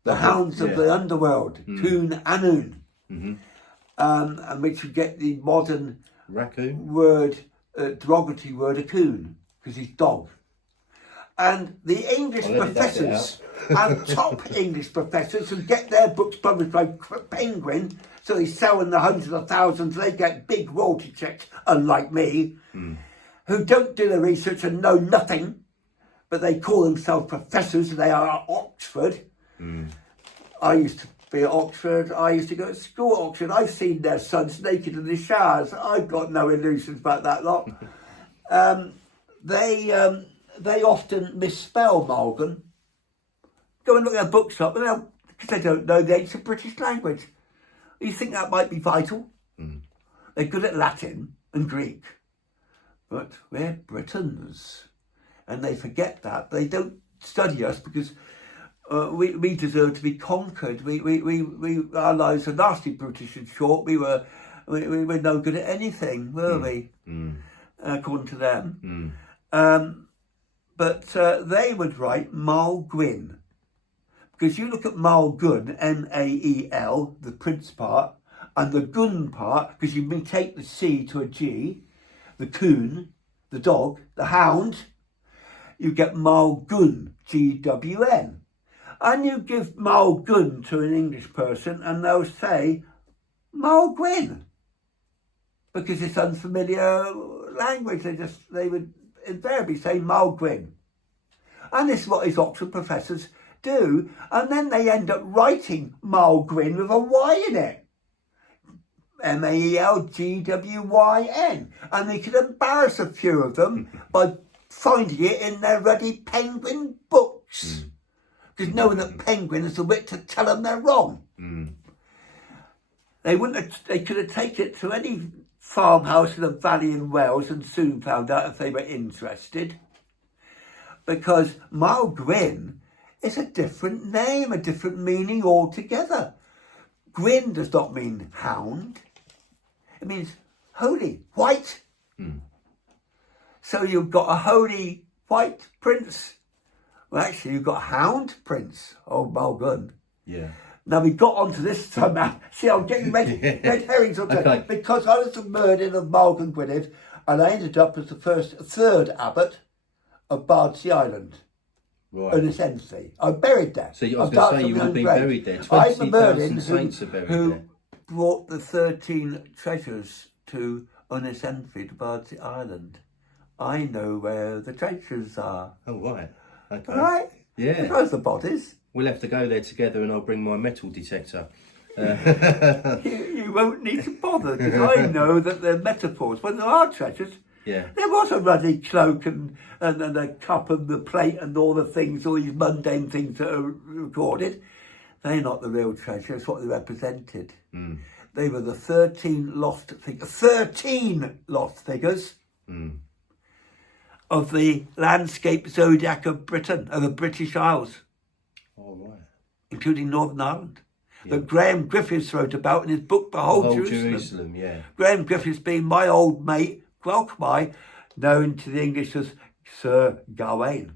The hounds of the underworld, coon anun. Mm-hmm. And which would get the modern raccoon word, derogatory word, a coon, because he's dog. And the English professors and top English professors who get their books published by Penguin, so they sell in the hundreds of thousands, they get big royalty checks, unlike me, who don't do the research and know nothing, but they call themselves professors, they are at Oxford. I used to be at Oxford, I used to go to school at Oxford, I've seen their sons naked in the showers, I've got no illusions about that lot. They often misspell Maelgwn. Go and look their books up, because they don't know the ancient British language. You think that might be vital? They're good at Latin and Greek, but we're Britons, and they forget that. They don't study us because we deserve to be conquered. Our lives are nasty, brutish and short. We were no good at anything, were we? According to them. But they would write Maelgwn. Because you look at Maelgwn, M-A-E-L, the prince part, and the Gun part, because you may take the C to a G, the coon, the dog, the hound, you get Maelgwn, G-W-N. And you give Maelgwn to an English person and they'll say Maelgwn, because it's unfamiliar language. They would invariably say Maelgwn. And this is what his Oxford professors do, and then they end up writing Maelgwn with a Y in it. M-A-E-L-G-W-Y-N. And they could embarrass a few of them by finding it in their ruddy Penguin books. Because knowing that Penguin has the wit to tell them they're wrong. They could have taken it to any farmhouse in a valley in Wales and soon found out if they were interested. Because Maelgwn is a different name, a different meaning altogether. Gwyn does not mean hound. It means holy, white. So you've got a holy white prince. Well, actually, you've got a hound prince, old Maelgwn. Yeah. Now, we got onto this somehow. See, I'm getting red herrings on Okay. Because I was the Merlin of Maelgwn Gwynedd, And I ended up as the third abbot of Bardsey Island. Right. In Ensley. I'm buried there. So I was going to say you would have been buried there. 20,000 saints are buried there. Who brought the 13 treasures to Ensley, to Bardsey Island. I know where the treasures are. Oh, right. Okay. Right? Yeah. Those are the bodies. We'll have to go there together and I'll bring my metal detector. You won't need to bother, because I know that they're metaphors. When there are treasures, Yeah. there was a ruddy cloak and a cup and the plate and all the things, all these mundane things that are recorded. They're not the real treasure, it's what they represented. Mm. They were the 13 lost figures. 13 lost figures of the landscape zodiac of Britain, of the British Isles. All right. Including Northern Ireland. That Graham Griffiths wrote about in his book, Behold Jerusalem. Yeah. Graham Griffiths being my old mate, Gwelchmai, known to the English as Sir Gawain.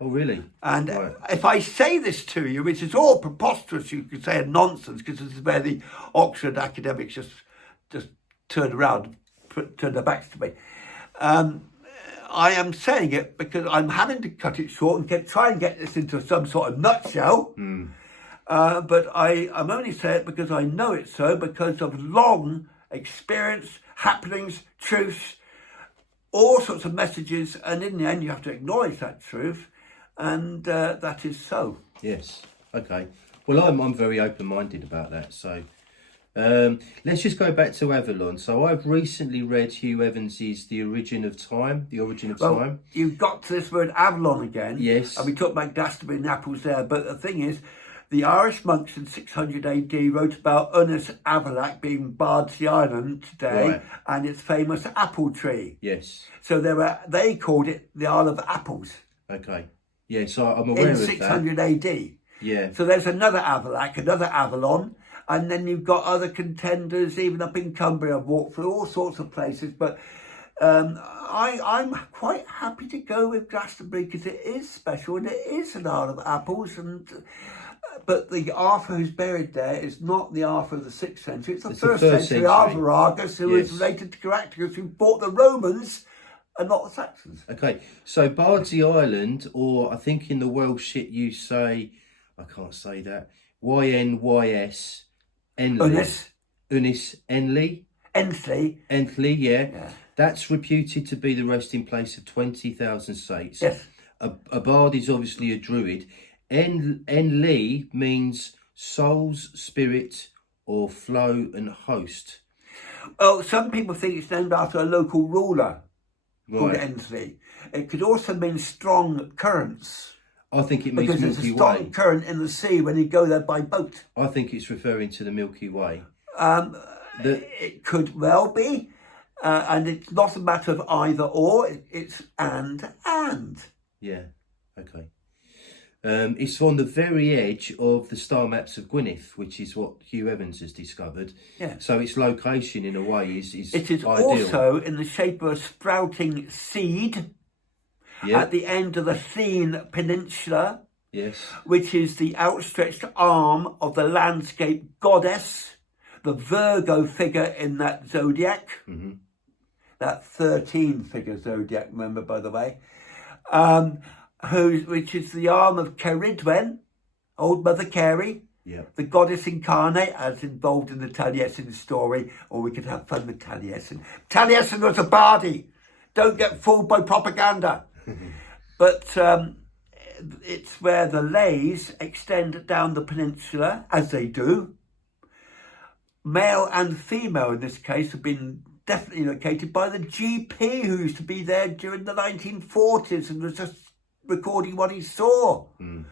Oh, really? And Right. if I say this to you, which is all preposterous, you could say, and nonsense, because this is where the Oxford academics just turned around, turned their backs to me. I am saying it because I'm having to cut it short and try and get this into some sort of nutshell. But I'm only saying it because I know it so, because of long experience, happenings, truths, all sorts of messages, and in the end you have to acknowledge that truth, and that is so. Yes. Okay. Well, I'm very open-minded about that. So let's just go back to Avalon. So I've recently read Hugh Evans's The Origin of Time. You've got to this word Avalon again. Yes. And we talked about Glastonbury and apples there, but the thing is, the Irish monks in 600 AD wrote about Unas Avalak being Bardsey Island today, Right. and its famous apple tree. Yes. So they called it the Isle of Apples. Okay. Yeah, so I'm aware In of 600 AD. Yeah. So there's another Avalak, another Avalon, and then you've got other contenders, even up in Cumbria. I've walked through all sorts of places, but I'm quite happy to go with Glastonbury because it is special and it is an Isle of Apples. But the Arthur who's buried there is not the Arthur of the 6th century. It's the first century Arthur Argus, who is related to Caractacus, who fought the Romans and not the Saxons. Okay, so Bardsey Island, or I think in the Welsh it you say, I can't say that, Y-N-Y-S, Unis. Enley, yeah. That's reputed to be the resting place of 20,000 saints. Yes. A bard is obviously a druid. Enley means souls, spirit, or flow and host. Well, some people think it's named after a local ruler called Ensley. It could also mean strong currents. I think it means because Milky there's a strong Way. current in the sea when you go there by boat. I think it's referring to the Milky Way. It could well be, and it's not a matter of either or. It's and. Yeah. Okay. It's on the very edge of the star maps of Gwynedd, which is what Hugh Evans has discovered. Yeah. So its location, in a way, is it is ideal. Also in the shape of a sprouting seed at the end of the Thene Peninsula. Yes. Which is the outstretched arm of the landscape goddess, the Virgo figure in that zodiac. Mm-hmm. That 13-figure zodiac, remember, by the way. Which is the arm of Ceridwen, Old Mother Carey, the goddess incarnate, as involved in the Taliesin story, or we could have fun with Taliesin. Taliesin was a bardie. Don't get fooled by propaganda. But it's where the Leys extend down the peninsula, as they do. Male and female, in this case, have been definitely located by the GP, who used to be there during the 1940s and was just recording what he saw. And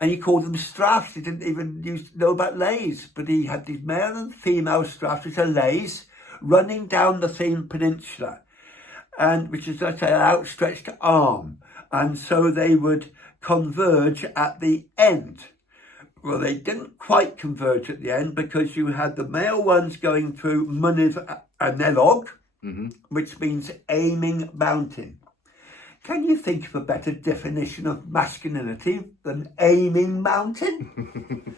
he called them straths. He didn't even know about Leys, but he had these male and female straths, which are Leys, running down the Thene Peninsula, and which is, let's say, an outstretched arm. And so they would converge at the end. Well, they didn't quite converge at the end because you had the male ones going through Mynydd Anelog, which means aiming mountain. Can you think of a better definition of masculinity than aiming mountain?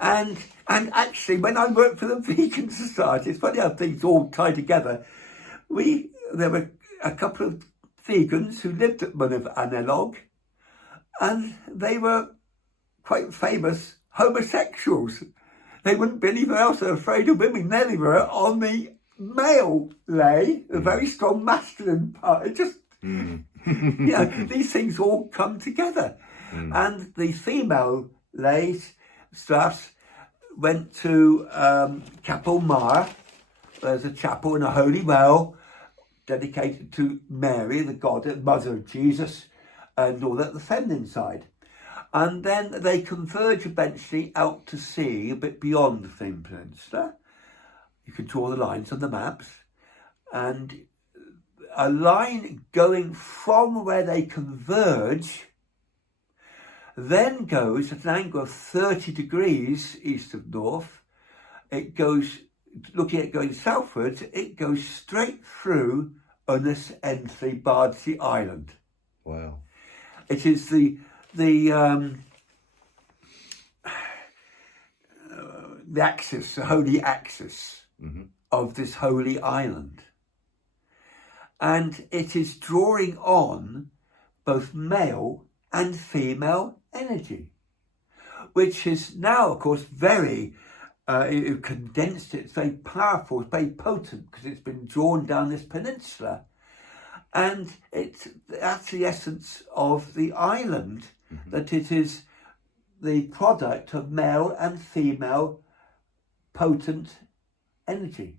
and actually, when I worked for the Vegan Society, it's funny how things all tie together. We there were a couple of vegans who lived at one of Analog, and they were quite famous homosexuals. They wouldn't be anywhere else. They're afraid of women. There they were on the male lay, a very strong masculine part. It just, these things all come together. And the female lays, straths, went to Capel Mar. There's a chapel and a holy well dedicated to Mary, the God, mother of Jesus, and all that, the feminine side. And then they converge eventually out to sea, a bit beyond the Thin Peninsula. You can draw the lines on the maps. And a line going from where they converge then goes at an angle of 30 degrees east of north. It goes, looking at going southwards, it goes straight through Unis Entley Bardsey Island. Wow. It is the axis, the holy axis of this holy island. And it is drawing on both male and female energy, which is now, of course, very condensed. It's very powerful, it's very potent because it's been drawn down this peninsula. And that's the essence of the island, that it is the product of male and female potent energy.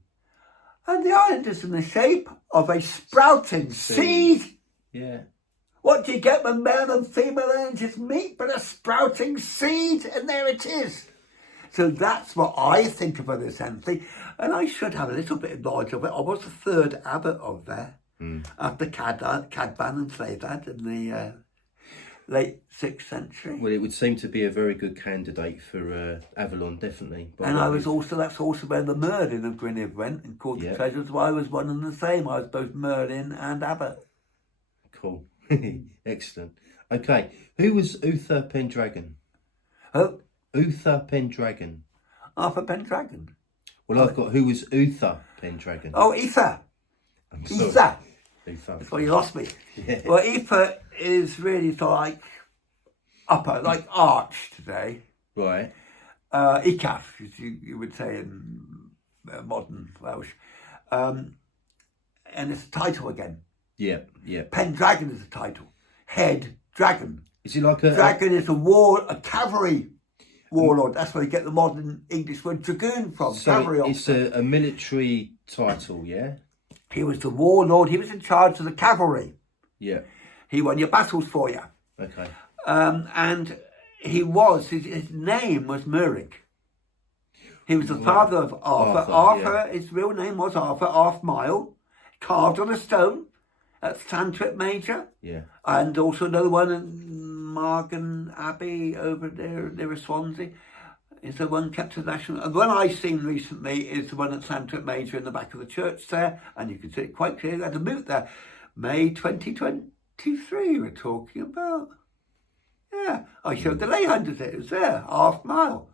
And the island is in the shape of a sprouting seed. Yeah. What do you get when male and female energies meet but a sprouting seed? And there it is. So that's what I think of Unis Entley. And I should have a little bit of knowledge of it. I was the third abbot of there. After Cadban and Lleivad in the late 6th century. Well, it would seem to be a very good candidate for Avalon, definitely. And that's also where the Merlin of Gwynedd went and called the treasures. So I was one and the same. I was both Merlin and abbot. Cool. Excellent. Okay, who was Uther Pendragon? Oh? Uther Pendragon. Arthur Pendragon. Well, I've got who was Uther Pendragon. Oh, Uther. I'm sorry. Uther. That's why you lost me. Yeah. Well, Uther is really like upper, like arch today. Right. Icaf, as you would say in modern Welsh. And it's a title again. Yeah, yeah. Pendragon is a title. Head dragon. Is it like a... Dragon is a cavalry warlord. That's where you get the modern English word dragoon from. So cavalry it's a military title, yeah? He was the warlord. He was in charge of the cavalry. Yeah. He won your battles for you. Okay. And his name was Murig. He was the father of Arthur. Arthur, his real name was Arthur Arthmile, carved on a stone at Santwip Major. Yeah. And also another one at Margan Abbey over there near Swansea. Is the one kept as national. And the one I've seen recently is the one at Santwip Major in the back of the church there, and you can see it quite clearly. I had to move there. May 2023 we're talking about. Yeah, I showed the lay hunters it. It was there, half mile.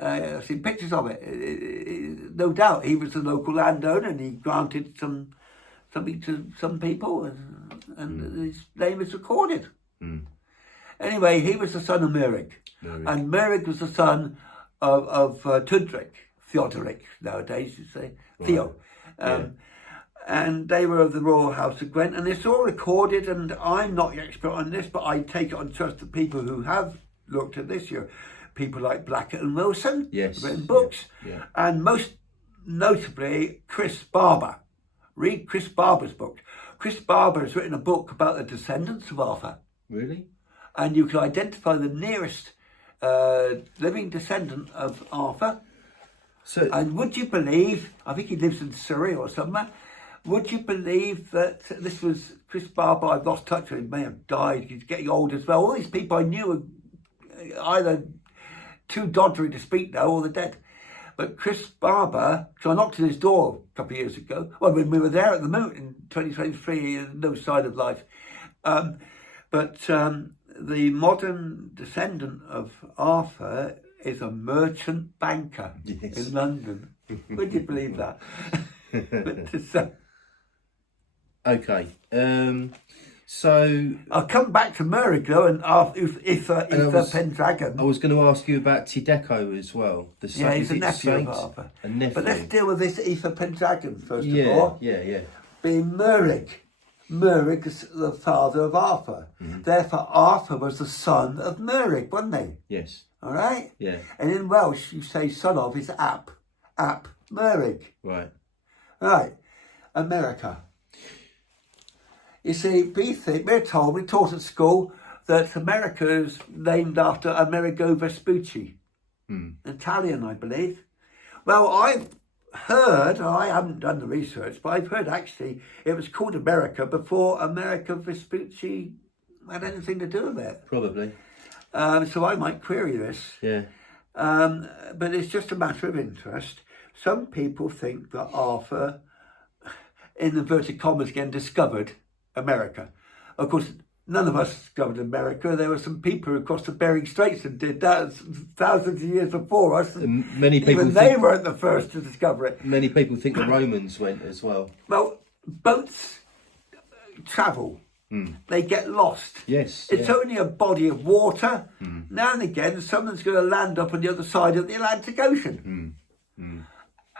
I've seen pictures of it. No doubt he was the local landowner and he granted something to some people, and his name is recorded. Anyway, he was the son of Murig. And Murig was the son of Tudric, Theodoric nowadays, you say, Theo. And they were of the royal house of Gwent, and it's all recorded, and I'm not the expert on this, but I take it on trust of people who have looked at this year. People like Blackett and Wilson, written books, and most notably Chris Barber. Read Chris Barber's book. Chris Barber has written a book about the descendants of Arthur. Really? And you can identify the nearest living descendant of Arthur. So, and would you believe, I think he lives in Surrey or somewhere, would you believe that this was Chris Barber? I've lost touch with him, he may have died, he's getting old as well. All these people I knew were either too doddery to speak now or they're dead. But Chris Barber, so I knocked on his door a couple of years ago, well, when we were there at the Moot in 2023, no sign of life. But the modern descendant of Arthur is a merchant banker in London. Would you believe that? Okay. So I'll come back to Merrick though and ask Uther Pendragon. I was going to ask you about Tideco as well. Yeah, he's a nephew of Arthur. A nephew. But let's deal with this Uther Pendragon first Yeah, of all. yeah. Being Merrick. Merrick is the father of Arthur. Therefore, Arthur was the son of Merrick, wasn't he? Yes. All right? Yeah. And in Welsh, you say son of is ap. Ap Merrick. Right. Right. America. You see, we're told, we're taught at school that America is named after Amerigo Vespucci. Italian, I believe. Well, I've heard, I haven't done the research, but I've heard actually it was called America before Amerigo Vespucci had anything to do with it. Probably. So I might query this. Yeah. But it's just a matter of interest. Some people think that Arthur, in inverted commas again, discovered America. Of course, none of us discovered America. There were some people who crossed the Bering Straits and did that thousands of years before us. Many people even they weren't the first to discover it. Many people think the Romans went as well. Well, boats travel. They get lost. Yes. It's only a body of water. Now and again, someone's going to land up on the other side of the Atlantic Ocean.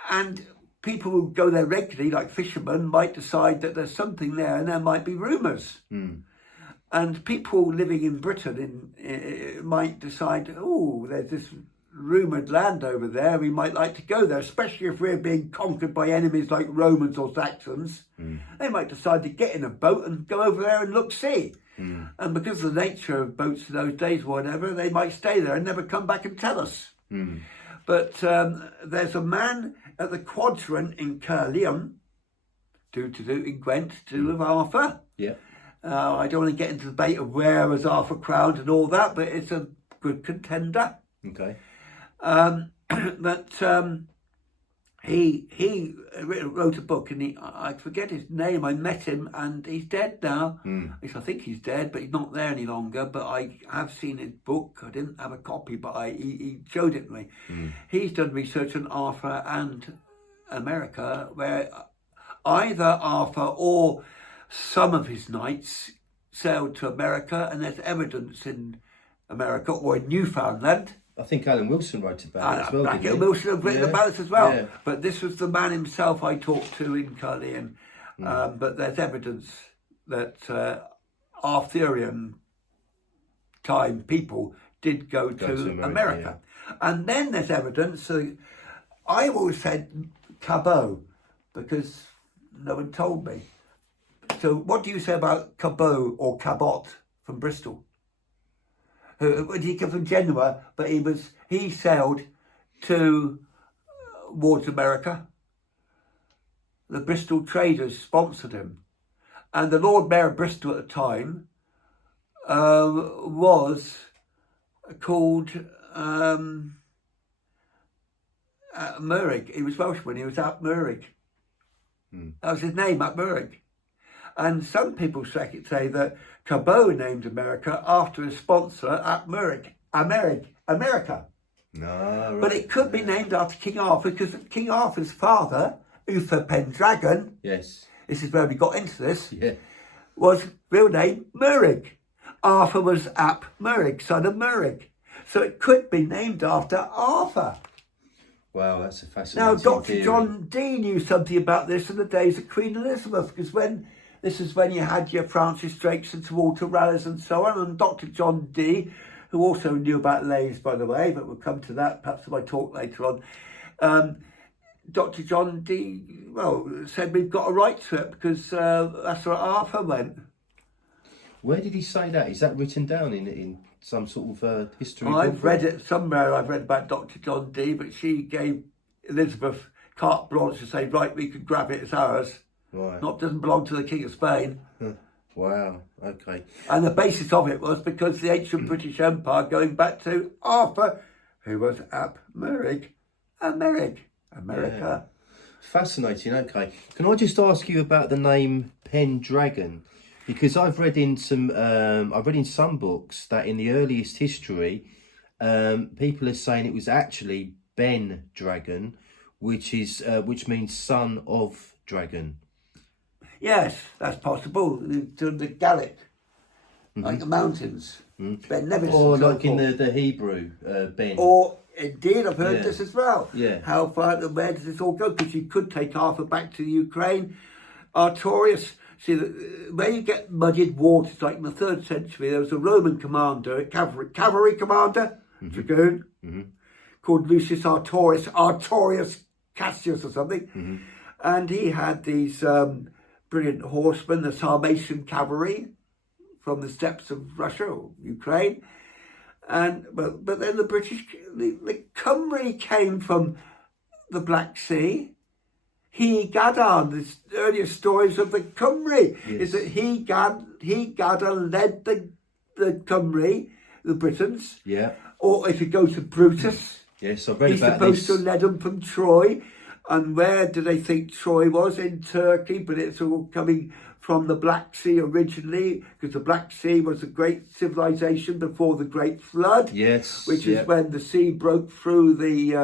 And people who go there regularly, like fishermen, might decide that there's something there and there might be rumours. And people living in Britain might decide, oh, there's this rumoured land over there, we might like to go there, especially if we're being conquered by enemies like Romans or Saxons. They might decide to get in a boat and go over there and look-see. And because of the nature of boats in those days or whatever, they might stay there and never come back and tell us. But there's a man at the quadrant in Caerleon, in Gwent, with Arthur. Yeah. I don't want to get into the debate of where was Arthur crowned and all that, but it's a good contender. Okay. He wrote a book, and I forget his name. I met him, and he's dead now. At least I think he's dead, but he's not there any longer. But I have seen his book. I didn't have a copy, but he showed it to me. He's done research on Arthur and America, where either Arthur or some of his knights sailed to America, and there's evidence in America or in Newfoundland. I think Alan Wilson wrote about it as well. Alan Wilson have written about it as well. Yeah. But this was the man himself I talked to in Caerleon. But there's evidence that Arthurian time people did go to America. Yeah. And then there's evidence, I've always said Cabot, because no one told me. So what do you say about Cabot or Cabot from Bristol? He came from Genoa, but he sailed towards America. The Bristol traders sponsored him, and the Lord Mayor of Bristol at the time was called Murrig. He was Welshman. He was Ap Murrig. That was his name, Ap Murrig. And some people say that Cabot named America after his sponsor, Ap Murrig, America. No, right. But it could be named after King Arthur, because King Arthur's father, Uther Pendragon, yes, this is where we got into this, was real name Murrig. Arthur was Ap Murrig, son of Murrig. So it could be named after Arthur. Wow, that's a fascinating Now, Dr. theory. John Dee knew something about this in the days of Queen Elizabeth, because this is when you had your Francis Drakes and Sir Walter Raleighs and so on, and Dr. John Dee, who also knew about Leys, by the way, but we'll come to that perhaps in my talk later on. Dr. John Dee, said we've got a right to it because that's where Arthur went. Where did he say that? Is that written down in some sort of history? I've read it somewhere. I've read about Dr. John Dee, but she gave Elizabeth carte blanche to say, right, we could grab it, it's ours. Right. Doesn't belong to the King of Spain. Wow, okay. And the basis of it was because the ancient British Empire, going back to Arthur, who was Ap Murrig, America. Yeah. Fascinating, okay. Can I just ask you about the name Pendragon? Because I've read in some books that in the earliest history, people are saying it was actually Ben Dragon, which means son of dragon. Yes, that's possible. To the Gallic, like the mountains. Ben Nevis. Or like in the Hebrew, Ben. Or indeed, I've heard this as well. Yeah. How far and where does this all go? Because you could take Arthur back to Ukraine. Artorius. See, where you get muddied waters, like in the 3rd century, there was a Roman commander, a cavalry commander, dragoon, called Lucius Artorius Cassius or something. And he had these brilliant horsemen, the Sarmatian cavalry from the steppes of Russia or Ukraine. And but then the the Cymry came from the Black Sea. Gadan, the earliest stories of the Cymry, is that Gadan led the Cymry, the Britons. Yeah. Or if you go to Brutus, yes, I've read he's about supposed this. to have led them from Troy. And where do they think Troy was? In Turkey, but it's all coming from the Black Sea originally, because the Black Sea was a great civilization before the Great Flood. Yes. Which is when the sea broke through the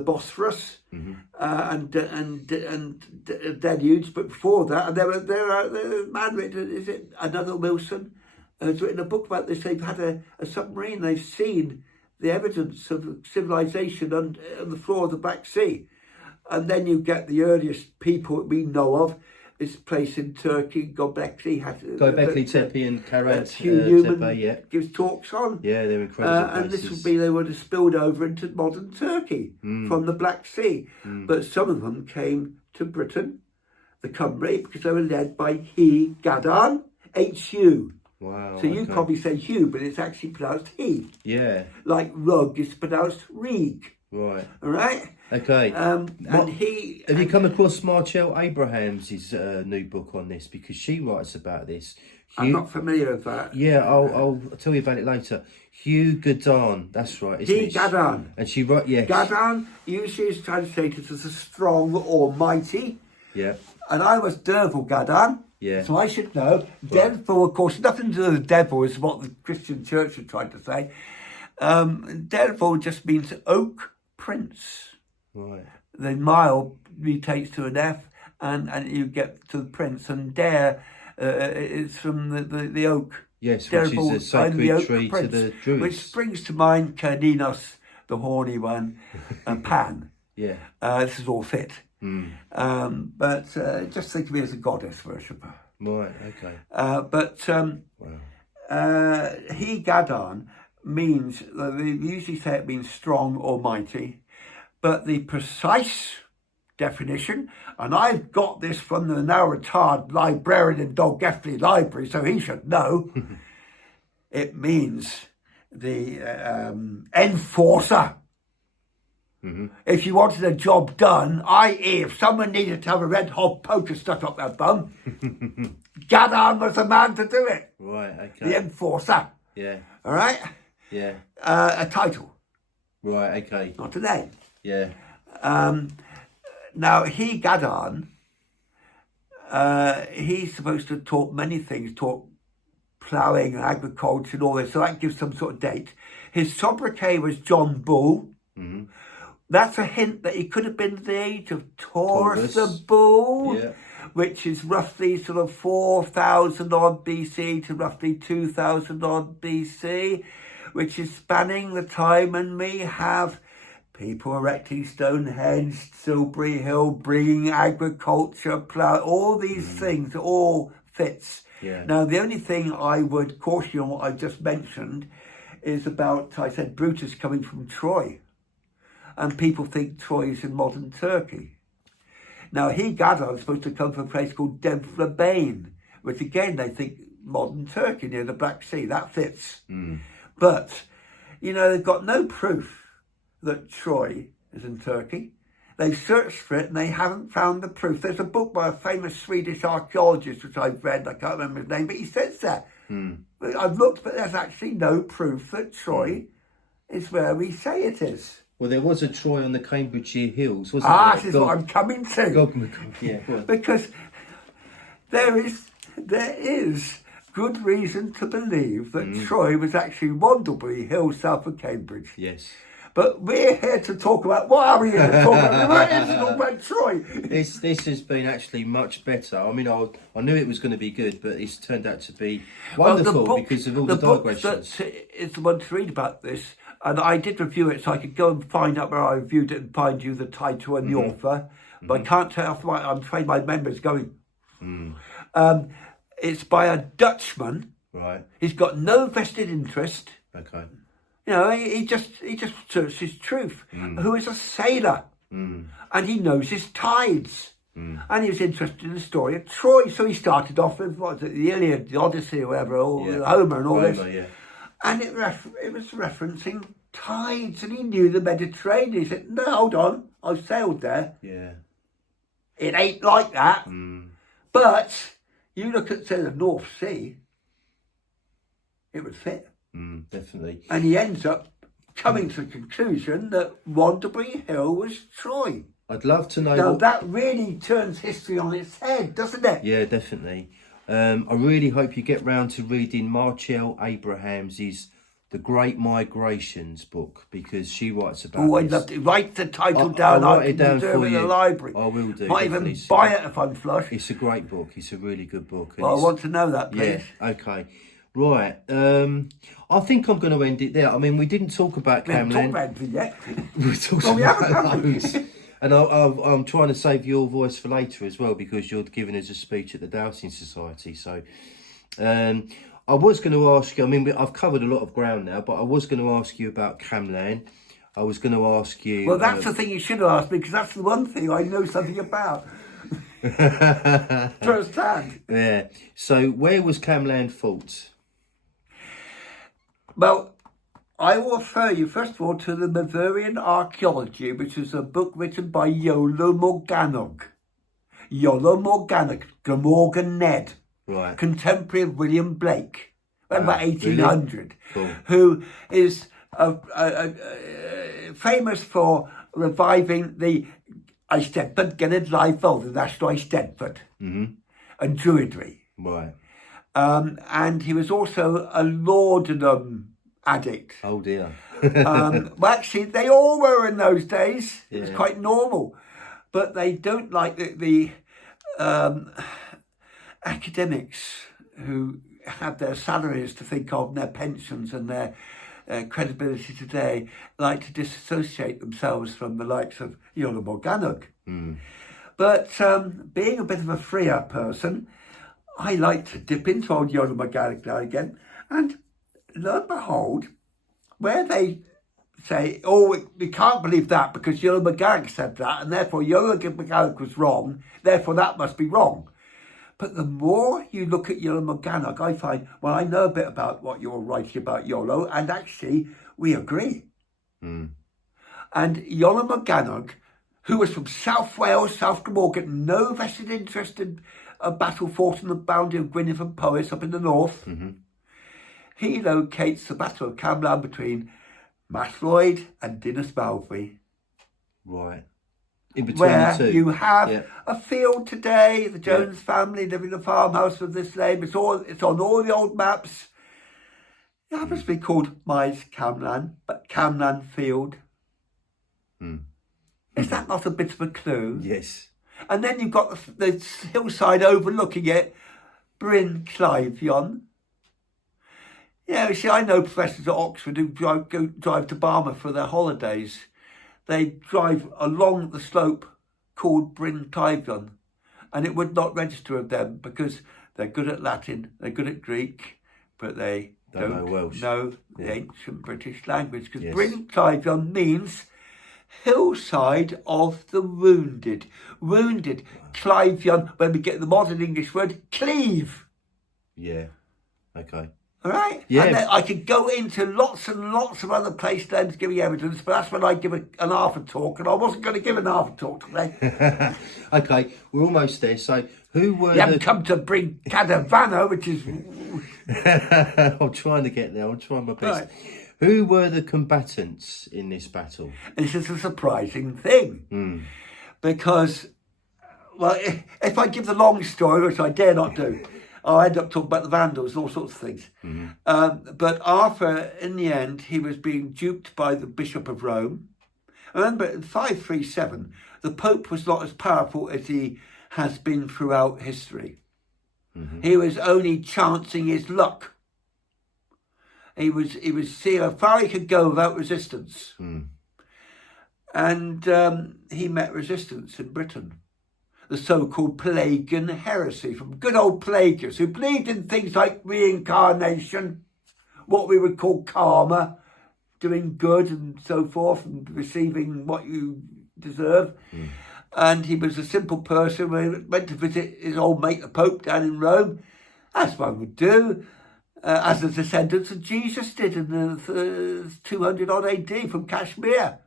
Bosphorus and deluge. But before that, and there are man written, is it another Wilson, has written a book about this. They've had a submarine. They've seen the evidence of civilization on the floor of the Black Sea. And then you get the earliest people that we know of. This place in Turkey, Göbekli Tepe and Karat Hugh Newman Tepe, gives talks on. Yeah, they're incredible and places. this would be, they would have spilled over into modern Turkey from the Black Sea. But some of them came to Britain, the Cymry, because they were led by Gadan, H-U. Wow. So you probably say Hugh, but it's actually pronounced he. Yeah. Like rug is pronounced Rieg. Right. All right? Okay. And he... Have you come across Marchell Abrahams' new book on this? Because she writes about this. I'm not familiar with that. Yeah, I'll tell you about it later. Hugh Gadan, that's right. Gadan. And she wrote, yes. Gadan usually is translated as a strong or mighty. Yeah. And I was Devil Gadan. Yeah. So I should know. Devil, of course, nothing to do with the devil is what the Christian church had tried to say. Devil just means oak prince. Right. The mile mutates to an F and you get to the prince. And dare is from the oak. Yes, Devil, which is a sacred tree prince, to the Druids. Which springs to mind Kerninos, the horny one, and Pan. Yeah. This is all fit. But just think of me as a goddess worshipper. Right, okay. Gadan means, they usually say it means strong or mighty, but the precise definition, and I've got this from the now retired librarian in Dolgeffley Library, so he should know, it means the enforcer. If you wanted a job done, i.e. if someone needed to have a red hot poker stuck up their bum, Gadan was the man to do it. Right, okay. The enforcer. Yeah. All right? Yeah. A title. Right, okay. Not a name. Yeah. Now, Gadan, he's supposed to have taught many things, taught ploughing and agriculture and all this, so that gives some sort of date. His sobriquet was John Bull. That's a hint that he could have been the age of Taurus the Bull, which is roughly sort of 4,000 odd BC to roughly 2,000 odd BC, which is spanning the time when we have people erecting Stonehenge, Silbury Hill, bringing agriculture, plough, all these things, all fits. Yeah. Now, the only thing I would caution you on what I just mentioned is about, I said, Brutus coming from Troy. And people think Troy is in modern Turkey. Now, Gadan is supposed to come from a place called Devlebain, which again, they think modern Turkey near the Black Sea. That fits. But, they've got no proof that Troy is in Turkey. They've searched for it and they haven't found the proof. There's a book by a famous Swedish archaeologist, which I've read, I can't remember his name, but he says that. I've looked, but there's actually no proof that Troy is where we say it is. Well, there was a Troy on the Cambridgeshire Hills, wasn't there? This is what I'm coming to. Yeah, because there is good reason to believe that Troy was actually Wandlebury Hill, south of Cambridge. Yes. But we're here to talk about, what are we here to talk about? We're here to talk about Troy. This has been actually much better. I mean, I knew it was going to be good, but it's turned out to be wonderful because of all the digressions. That is the one to read about this, and I did review it, so I could go and find out where I reviewed it and find you the title and the author. But I can't tell. I'm afraid my memory's going. It's by a Dutchman. Right. He's got no vested interest. Okay. You know, he just searches truth. Who is a sailor, and he knows his tides, and he was interested in the story of Troy. So he started off with what was it, the Iliad, the Odyssey, or whatever, or Homer and all this, and it was referencing tides, and he knew the Mediterranean. He said, "No, hold on, I've sailed there. Yeah, it ain't like that." But you look at, say, the North Sea, it would fit. Definitely. And he ends up coming to the conclusion that Wanderbury Hill was Troy. I'd love to know. Now that really turns history on its head, doesn't it? Yeah, definitely. I really hope you get round to reading Marchell Abrahams's The Great Migrations book, because she writes about this. I'd love to write the title down. I'll write it down for in you. The library. I will do. Might even buy it if I'm flush. It's a great book. It's a really good book. Well, I want to know that, please. Yeah. Okay. Right. I think I'm going to end it there. I mean, we didn't talk about Camlan. We haven't talked about anything yet. We talked about loads. And I'm trying to save your voice for later as well, because you're giving us a speech at the Dowsing Society. So I was going to ask you, I mean, I've covered a lot of ground now, but I was going to ask you about Camlan. I was going to ask you... Well, that's the thing you should have asked me, because that's the one thing I know something about. First hand. Yeah. So where was Camlan fought? Well, I will refer you, first of all, to the Bavarian Archaeology, which is a book written by Iolo Morganwg. Iolo Morganwg, Glamorgan Ned, right, contemporary of William Blake, about 1800, really? Cool. Who is famous for reviving the Eisteddfod Genedlaethol, the National Eisteddfod, and Druidry. Right. And he was also a laudanum addict. Oh dear. Well, actually, they all were in those days. Yeah. It was quite normal. But they don't like the academics who have their salaries to think of, and their pensions and their credibility today, like to disassociate themselves from the likes of Iolo Morganwg. But being a bit of a freer person, I like to dip into old Iolo Morganwg now and again, and lo and behold, where they say, "Oh, we can't believe that because Iolo Morganwg said that, and therefore Iolo Morganwg was wrong, therefore that must be wrong." But the more you look at Iolo Morganwg, I find, well, I know a bit about what you're writing about Iolo, and actually we agree. And Iolo Morganwg, who was from South Wales, South Glamorgan, no vested interest in a battle fought on the boundary of Gwynedd and Powys up in the north, he locates the Battle of Camlan between Mallwyd and Dinas Mawddwy. Right. In between where the two. You have a field today, the Jones family living in a farmhouse with this name. It's on all the old maps. It happens to be called Maes Camlan, but Camlan Field. Is that not a bit of a clue? Yes. And then you've got the hillside overlooking it, Bryn Cleifion. Yeah, see, I know professors at Oxford who drive to Barmouth for their holidays. They drive along the slope called Bryn Cleifion, and it would not register with them because they're good at Latin, they're good at Greek, but they don't know Welsh. Know the ancient British language, because Bryn Cleifion means hillside of the wounded. Wounded. Cleifion, when we get the modern English word, cleave. Yeah. Okay. All right? Yeah. And then I could go into lots and lots of other place names giving evidence, but that's when I give an Arthur talk, and I wasn't going to give an Arthur talk today. Okay, we're almost there. So, who were you haven't come to bring Cadavano, which is... I'm trying to get there. I'm trying my best. Right. Who were the combatants in this battle? This is a surprising thing. Because, well, if I give the long story, which I dare not do, I ended up talking about the Vandals and all sorts of things. But Arthur, in the end, he was being duped by the Bishop of Rome. Remember, in 537, the Pope was not as powerful as he has been throughout history. He was only chancing his luck. He was seeing how far he could go without resistance. And he met resistance in Britain. The so-called Pelagian heresy from good old Pelagius, who believed in things like reincarnation, what we would call karma, doing good and so forth, and receiving what you deserve. And he was a simple person when he went to visit his old mate, the Pope, down in Rome, as one would do, as the descendants of Jesus did in the 200 odd AD from Kashmir.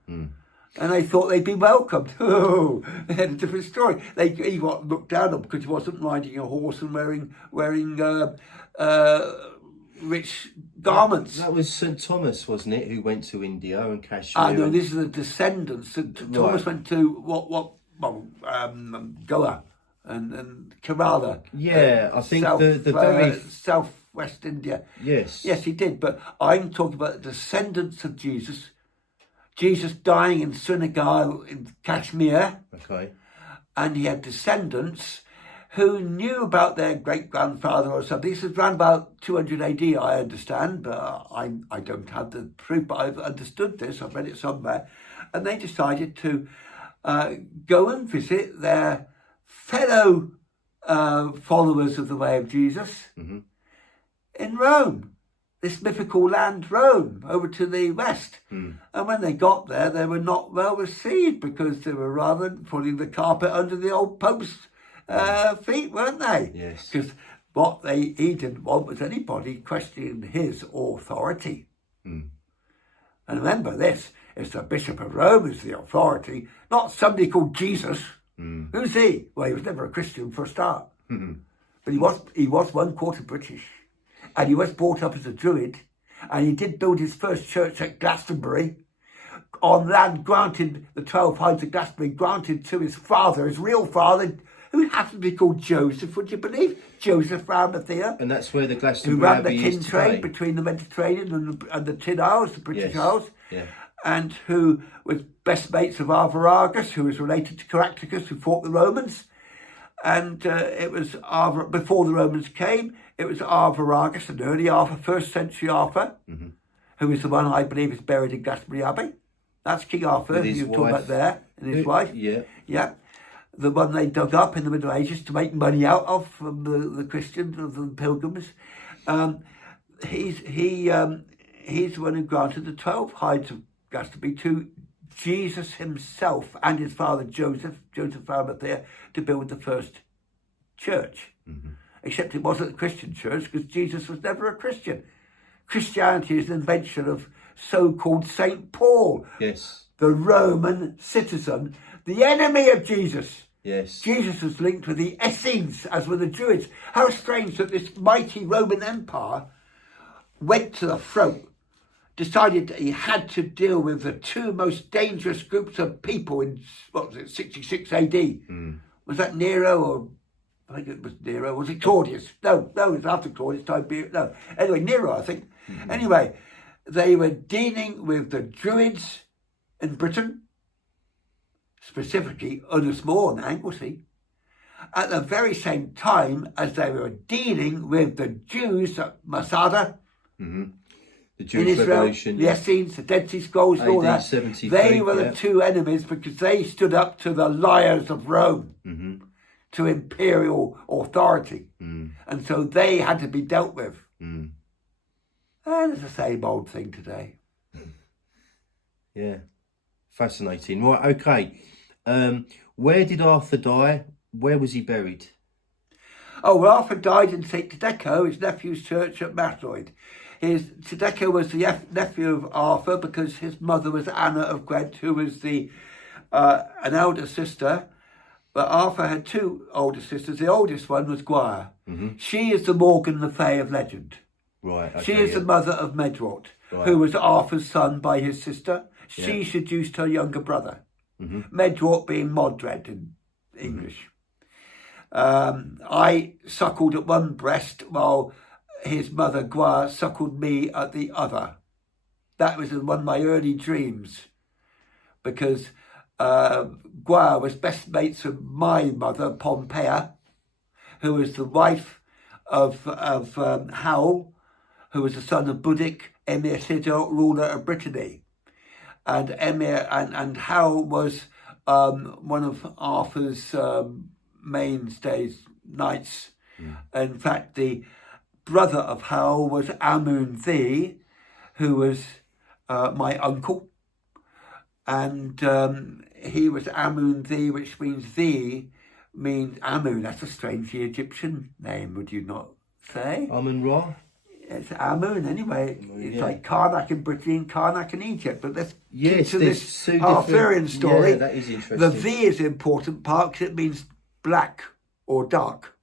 And they thought they'd be welcomed. Oh, they had a different story. He got looked down on because he wasn't riding a horse and wearing rich garments. That was St. Thomas, wasn't it, who went to India and Kashmir? No, this is the descendants. Thomas went to Goa and Kerala. Yeah, I think the very southwest India. Yes, he did. But I'm talking about the descendants of Jesus. Jesus dying in Srinagar in Kashmir. Okay. And he had descendants who knew about their great-grandfather or something. This is around about 200 AD, I understand, but I don't have the proof, but I've understood this, I've read it somewhere. And they decided to go and visit their fellow followers of the way of Jesus in Rome. This mythical land, Rome, over to the west. And when they got there, they were not well received because they were rather putting the carpet under the old Pope's feet, weren't they? Yes. Because what he didn't want was anybody questioning his authority. And remember this, it's the Bishop of Rome who's the authority, not somebody called Jesus. Who's he? Well, he was never a Christian for a start. But he was 1/4 British. And he was brought up as a Druid, and he did build his first church at Glastonbury on land granted, the 12 Hides of Glastonbury, granted to his father, his real father, who happened to be called Joseph, would you believe? Joseph Arimathea. And that's where the who Glastonbury ran the Abbey tin is trade today. between the Mediterranean and the Tin Isles, the British Isles. Yeah. And who was best mates of Arviragus, who was related to Caractacus, who fought the Romans. And it was before the Romans came, it was Arviragus, an early Arthur, 1st century Arthur, who is the one I believe is buried in Glastonbury Abbey. That's King Arthur, who you're talking about there, and his wife. Yeah. The one they dug up in the Middle Ages to make money out of from the Christians, of the pilgrims. He's the one who granted the 12 Hides of Glastonbury to Jesus himself and his father Joseph Arimathea, to build the first church. Except it wasn't a Christian church because Jesus was never a Christian. Christianity is an invention of so-called St. Paul, the Roman citizen, the enemy of Jesus. Jesus was linked with the Essenes, as were the Druids. How strange that this mighty Roman Empire went to the throat, decided that he had to deal with the two most dangerous groups of people in, 66 AD. Was that Nero or... I think it was Nero. Was it Claudius? No, it was after Claudius. No. Anyway, Nero, I think. Anyway, they were dealing with the Druids in Britain, specifically Unismore and Anglesey, at the very same time as they were dealing with the Jews at Masada, the Jewish in Israel, Revolution, the Essenes, the Dead Sea Scrolls, and all that. 73, they were the two enemies because they stood up to the liars of Rome, to imperial authority. And so they had to be dealt with. And it's the same old thing today. Yeah, fascinating. Right, okay. Where did Arthur die? Where was he buried? Oh, well, Arthur died in St. Tadeko, his nephew's church at Mathroyd. Tadeko was the nephew of Arthur because his mother was Anna of Gwent, who was an elder sister. But Arthur had two older sisters. The oldest one was Gwyre. She is the Morgan le Fay of legend. Right. Okay, she is the mother of Medrawt, who was Arthur's son by his sister. She seduced her younger brother. Medrawt being Modred in English. I suckled at one breast while his mother, Gwa, suckled me at the other. That was one of my early dreams, because Gwa was best mates with my mother, Pompeia, who was the wife of Howell, who was the son of Budic, Emir Sidor, ruler of Brittany. And Emir and Howell was one of Arthur's mainstays, knights. In fact, the brother of Howell was Amun the, who was my uncle. And he was Amun the, which means the means Amun. That's a strangely Egyptian name, would you not say? Amun Ra? It's Amun anyway. It's like Karnak in Brittany and Karnak in Egypt. But let's get to this Arthurian story. Yeah, that is interesting. The V is the important part because it means black or dark.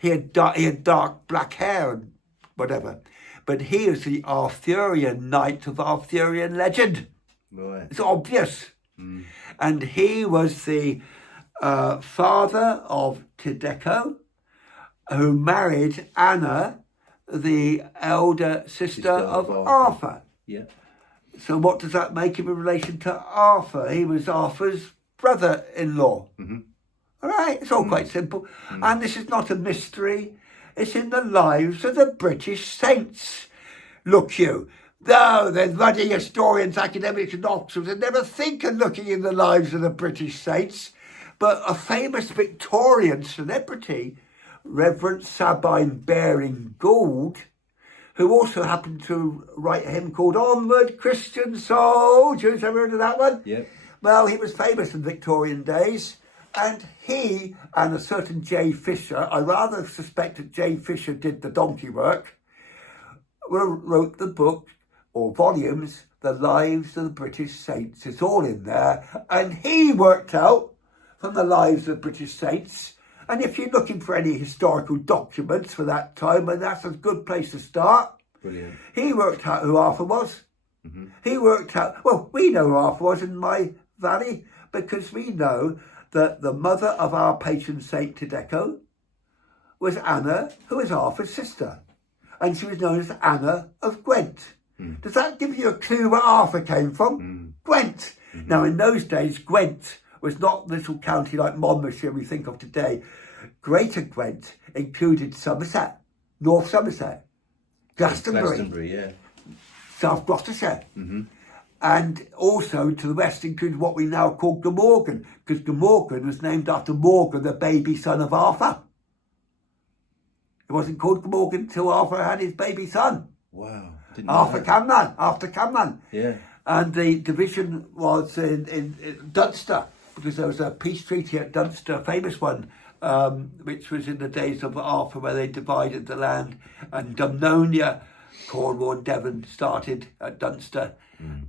He had dark black hair and whatever. But he is the Arthurian knight of Arthurian legend. Right. It's obvious. And he was the father of Tydeco, who married Anna, the elder sister of Arthur. Yeah. So what does that make him in relation to Arthur? He was Arthur's brother-in-law. All right, it's all quite simple. And this is not a mystery. It's in the lives of the British saints. Look you, though the ruddy historians, academics and officers would never think of looking in the lives of the British saints, but a famous Victorian celebrity, Reverend Sabine Baring-Gould, who also happened to write a hymn called Onward Christian Soldiers. Ever heard of that one? Yeah. Well, he was famous in Victorian days, and he and a certain J. Fisher, I rather suspect that J. Fisher did the donkey work, wrote the book, or volumes, The Lives of the British Saints. It's all in there. And he worked out from the lives of British saints. And if you're looking for any historical documents for that time, and that's a good place to start. Brilliant. He worked out who Arthur was. He worked out, well, we know who Arthur was in my valley, because we know that the mother of our patron saint Tydeco was Anna, who was Arthur's sister. And she was known as Anna of Gwent. Does that give you a clue where Arthur came from? Gwent. Now, in those days, Gwent was not a little county like Monmouthshire we think of today. Greater Gwent included Somerset, North Somerset, Glastonbury, yeah. South Gloucestershire, and also to the west included what we now call Glamorgan, because Glamorgan was named after Morgan, the baby son of Arthur. It wasn't called Glamorgan until Arthur had his baby son. Wow. After Camlan. Yeah. And the division was in Dunster, because there was a peace treaty at Dunster, a famous one, which was in the days of Arthur, where they divided the land. And Dumnonia, Cornwall and Devon started at Dunster,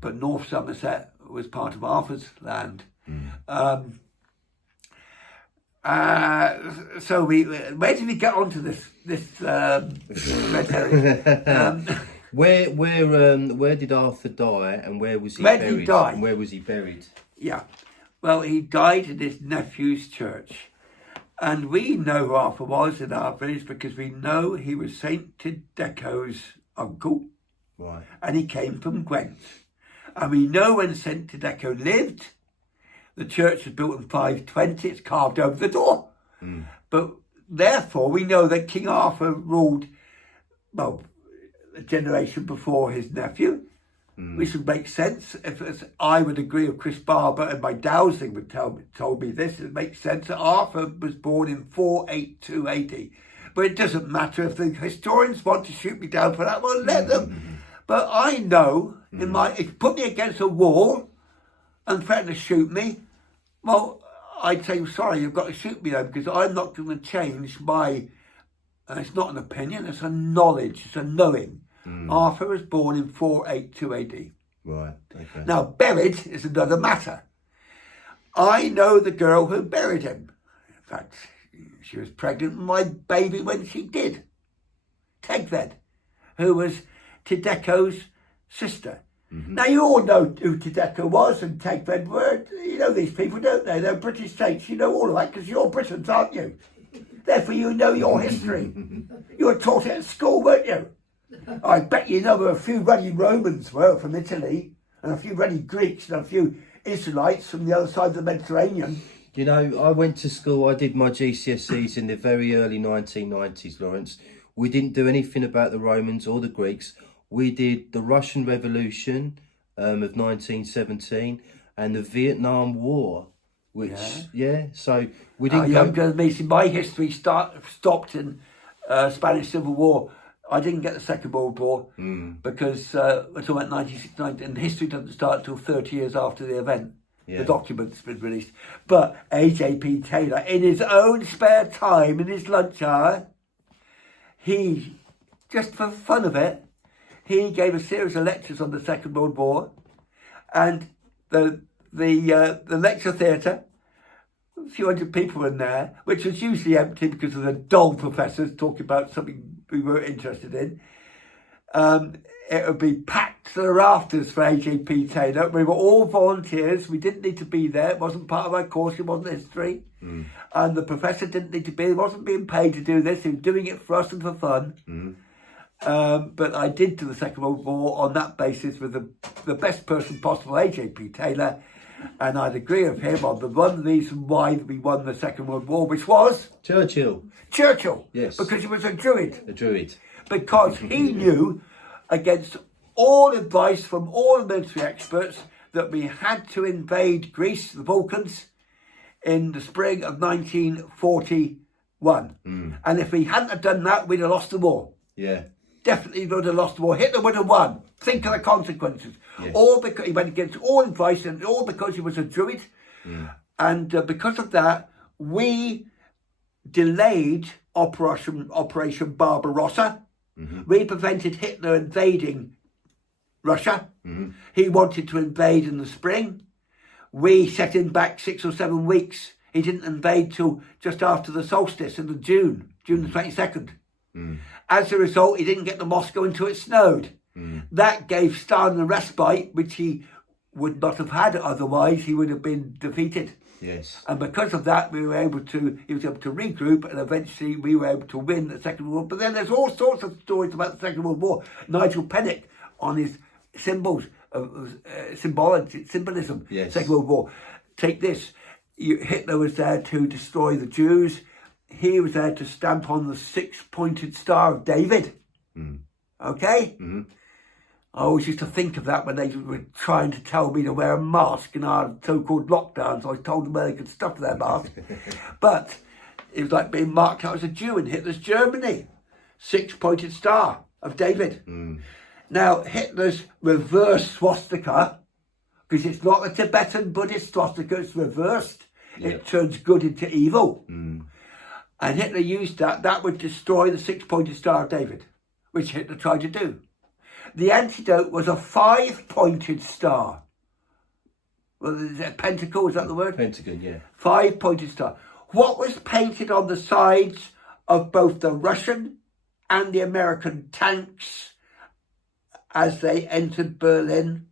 but North Somerset was part of Arthur's land. So where did we get onto this red herring? Where did Arthur die, and where was he Where buried? did he die? And where was he buried? Yeah, well, he died in his nephew's church, and we know who Arthur was in our village because we know he was Saint Tydeco's uncle, right? And he came from Gwent, and we know when Saint Tydeco lived. The church was built in 520. It's carved over the door, but therefore we know that King Arthur ruled, well, a generation before his nephew, which would make sense. If I would agree with Chris Barber, and my Dowsing would told me this, it makes sense that Arthur was born in 482 AD. But it doesn't matter if the historians want to shoot me down for that, well, let them. But I know, if you put me against a wall and threaten to shoot me, well, I'd say, sorry, you've got to shoot me then, because I'm not going to change my, and it's not an opinion, it's a knowledge, it's a knowing. Arthur was born in 482 AD. Right, okay. Now, buried is another matter. I know the girl who buried him. In fact, she was pregnant with my baby when she did. Tegved, who was Tydeco's sister. Now, you all know who Tydeco was and Tegved were. You know these people, don't they? They're British saints. You know all of that because you're Britons, aren't you? Therefore, you know your history. You were taught it at school, weren't you? I bet you know there were a few ruddy Romans were from Italy, and a few ruddy Greeks, and a few Israelites from the other side of the Mediterranean. You know, I went to school, I did my GCSEs in the very early 1990s, Laurence. We didn't do anything about the Romans or the Greeks. We did the Russian Revolution of 1917 and the Vietnam War, which, so we didn't go... Younger than me, see, my history stopped in Spanish Civil War. I didn't get the Second World War because we're talking about 1969, and history doesn't start until 30 years after the event. The document's been released. But A.J.P. Taylor, in his own spare time, in his lunch hour, he, just for the fun of it, he gave a series of lectures on the Second World War, and the lecture theatre, a few hundred people in there, which was usually empty because of the dull professors talking about something we were interested in. It would be packed to the rafters for A.J.P. Taylor. We were all volunteers. We didn't need to be there. It wasn't part of our course. It wasn't history. And the professor didn't need to be. He wasn't being paid to do this. He was doing it for us and for fun. But I did do the Second World War on that basis with the best person possible, A.J.P. Taylor. And I'd agree with him on the one reason why we won the Second World War, which was... Churchill. Yes. Because he was a Druid. A Druid. Because he knew, against all advice from all the military experts, that we had to invade Greece, the Balkans, in the spring of 1941. And if we hadn't have done that, we'd have lost the war. Yeah. Definitely would have lost the war. Hitler would have won. Think of the consequences. Yes. All because he went against all advice, and all because he was a Druid. And because of that, we delayed Operation Barbarossa. We prevented Hitler invading Russia. He wanted to invade in the spring. We set him back 6 or 7 weeks. He didn't invade till just after the solstice in June the 22nd. As a result, he didn't get to Moscow until it snowed. That gave Stalin a respite, which he would not have had otherwise. He would have been defeated. Yes. And because of that, he was able to regroup, and eventually we were able to win the Second World War. But then there's all sorts of stories about the Second World War. Nigel Pennick on his symbolism, yes. Second World War. Take this. Hitler was there to destroy the Jews. He was there to stamp on the 6-pointed Star of David. Okay? I always used to think of that when they were trying to tell me to wear a mask in our so-called lockdowns. I told them where they could stuff their mask. But it was like being marked out as a Jew in Hitler's Germany. 6-pointed Star of David. Now, Hitler's reverse swastika, because it's not the Tibetan Buddhist swastika, it's reversed. It turns good into evil. And Hitler used that. That would destroy the 6-pointed Star of David, which Hitler tried to do. The antidote was a 5-pointed star. Well, is it a pentacle? Is that the word? Pentagon, yeah. 5-pointed star. What was painted on the sides of both the Russian and the American tanks as they entered Berlin?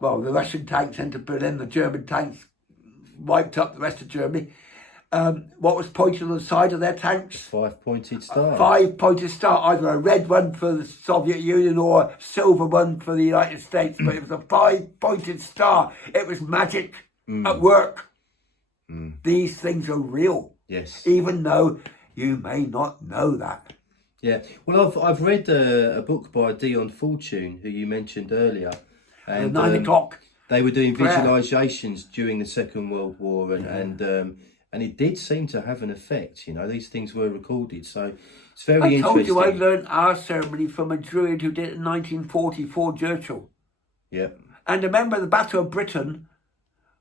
Well, the Russian tanks entered Berlin. The German tanks wiped up the rest of Germany. What was pointed on the side of their tanks? A 5-pointed star. A 5-pointed star, either a red one for the Soviet Union or a silver one for the United States, but it was a 5-pointed star. It was magic at work. These things are real. Yes. Even though you may not know that. Yeah. Well, I've read a book by Dion Fortune, who you mentioned earlier. And 9 o'clock. They were doing prayer. visualizations during the Second World War, and it did seem to have an effect. You know, these things were recorded, so it's very interesting. I told you I learned our ceremony from a Druid who did it in 1944, Churchill. Yeah. And remember, the Battle of Britain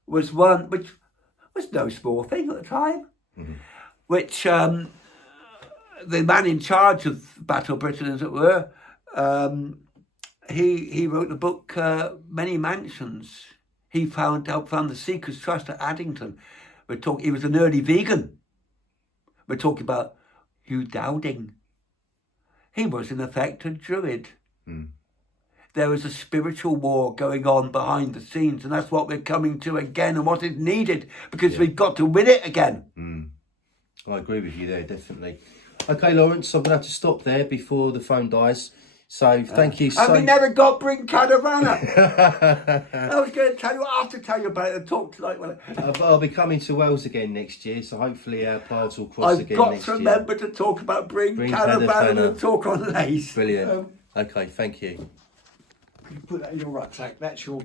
was one which was no small thing at the time, which the man in charge of Battle of Britain, as it were, he wrote the book Many Mansions. He helped found the Seekers Trust at Addington. He was an early vegan. We're talking about Hugh Dowding. He was in effect a Druid. There was a spiritual war going on behind the scenes, and that's what we're coming to again, and what is needed, because we've got to win it again. I agree with you there, definitely. Okay, Laurence, I'm going to have to stop there before the phone dies. So thank you so much. And we never got Bring Caravana. I was going to tell you, I have to tell you about it and talk tonight. I'll be coming to Wales again next year, so hopefully our paths will cross again next year. I've got to remember to talk about Bring Caravana and talk on Leys. Brilliant. Okay, thank you. You put that in your rucksack, that's your...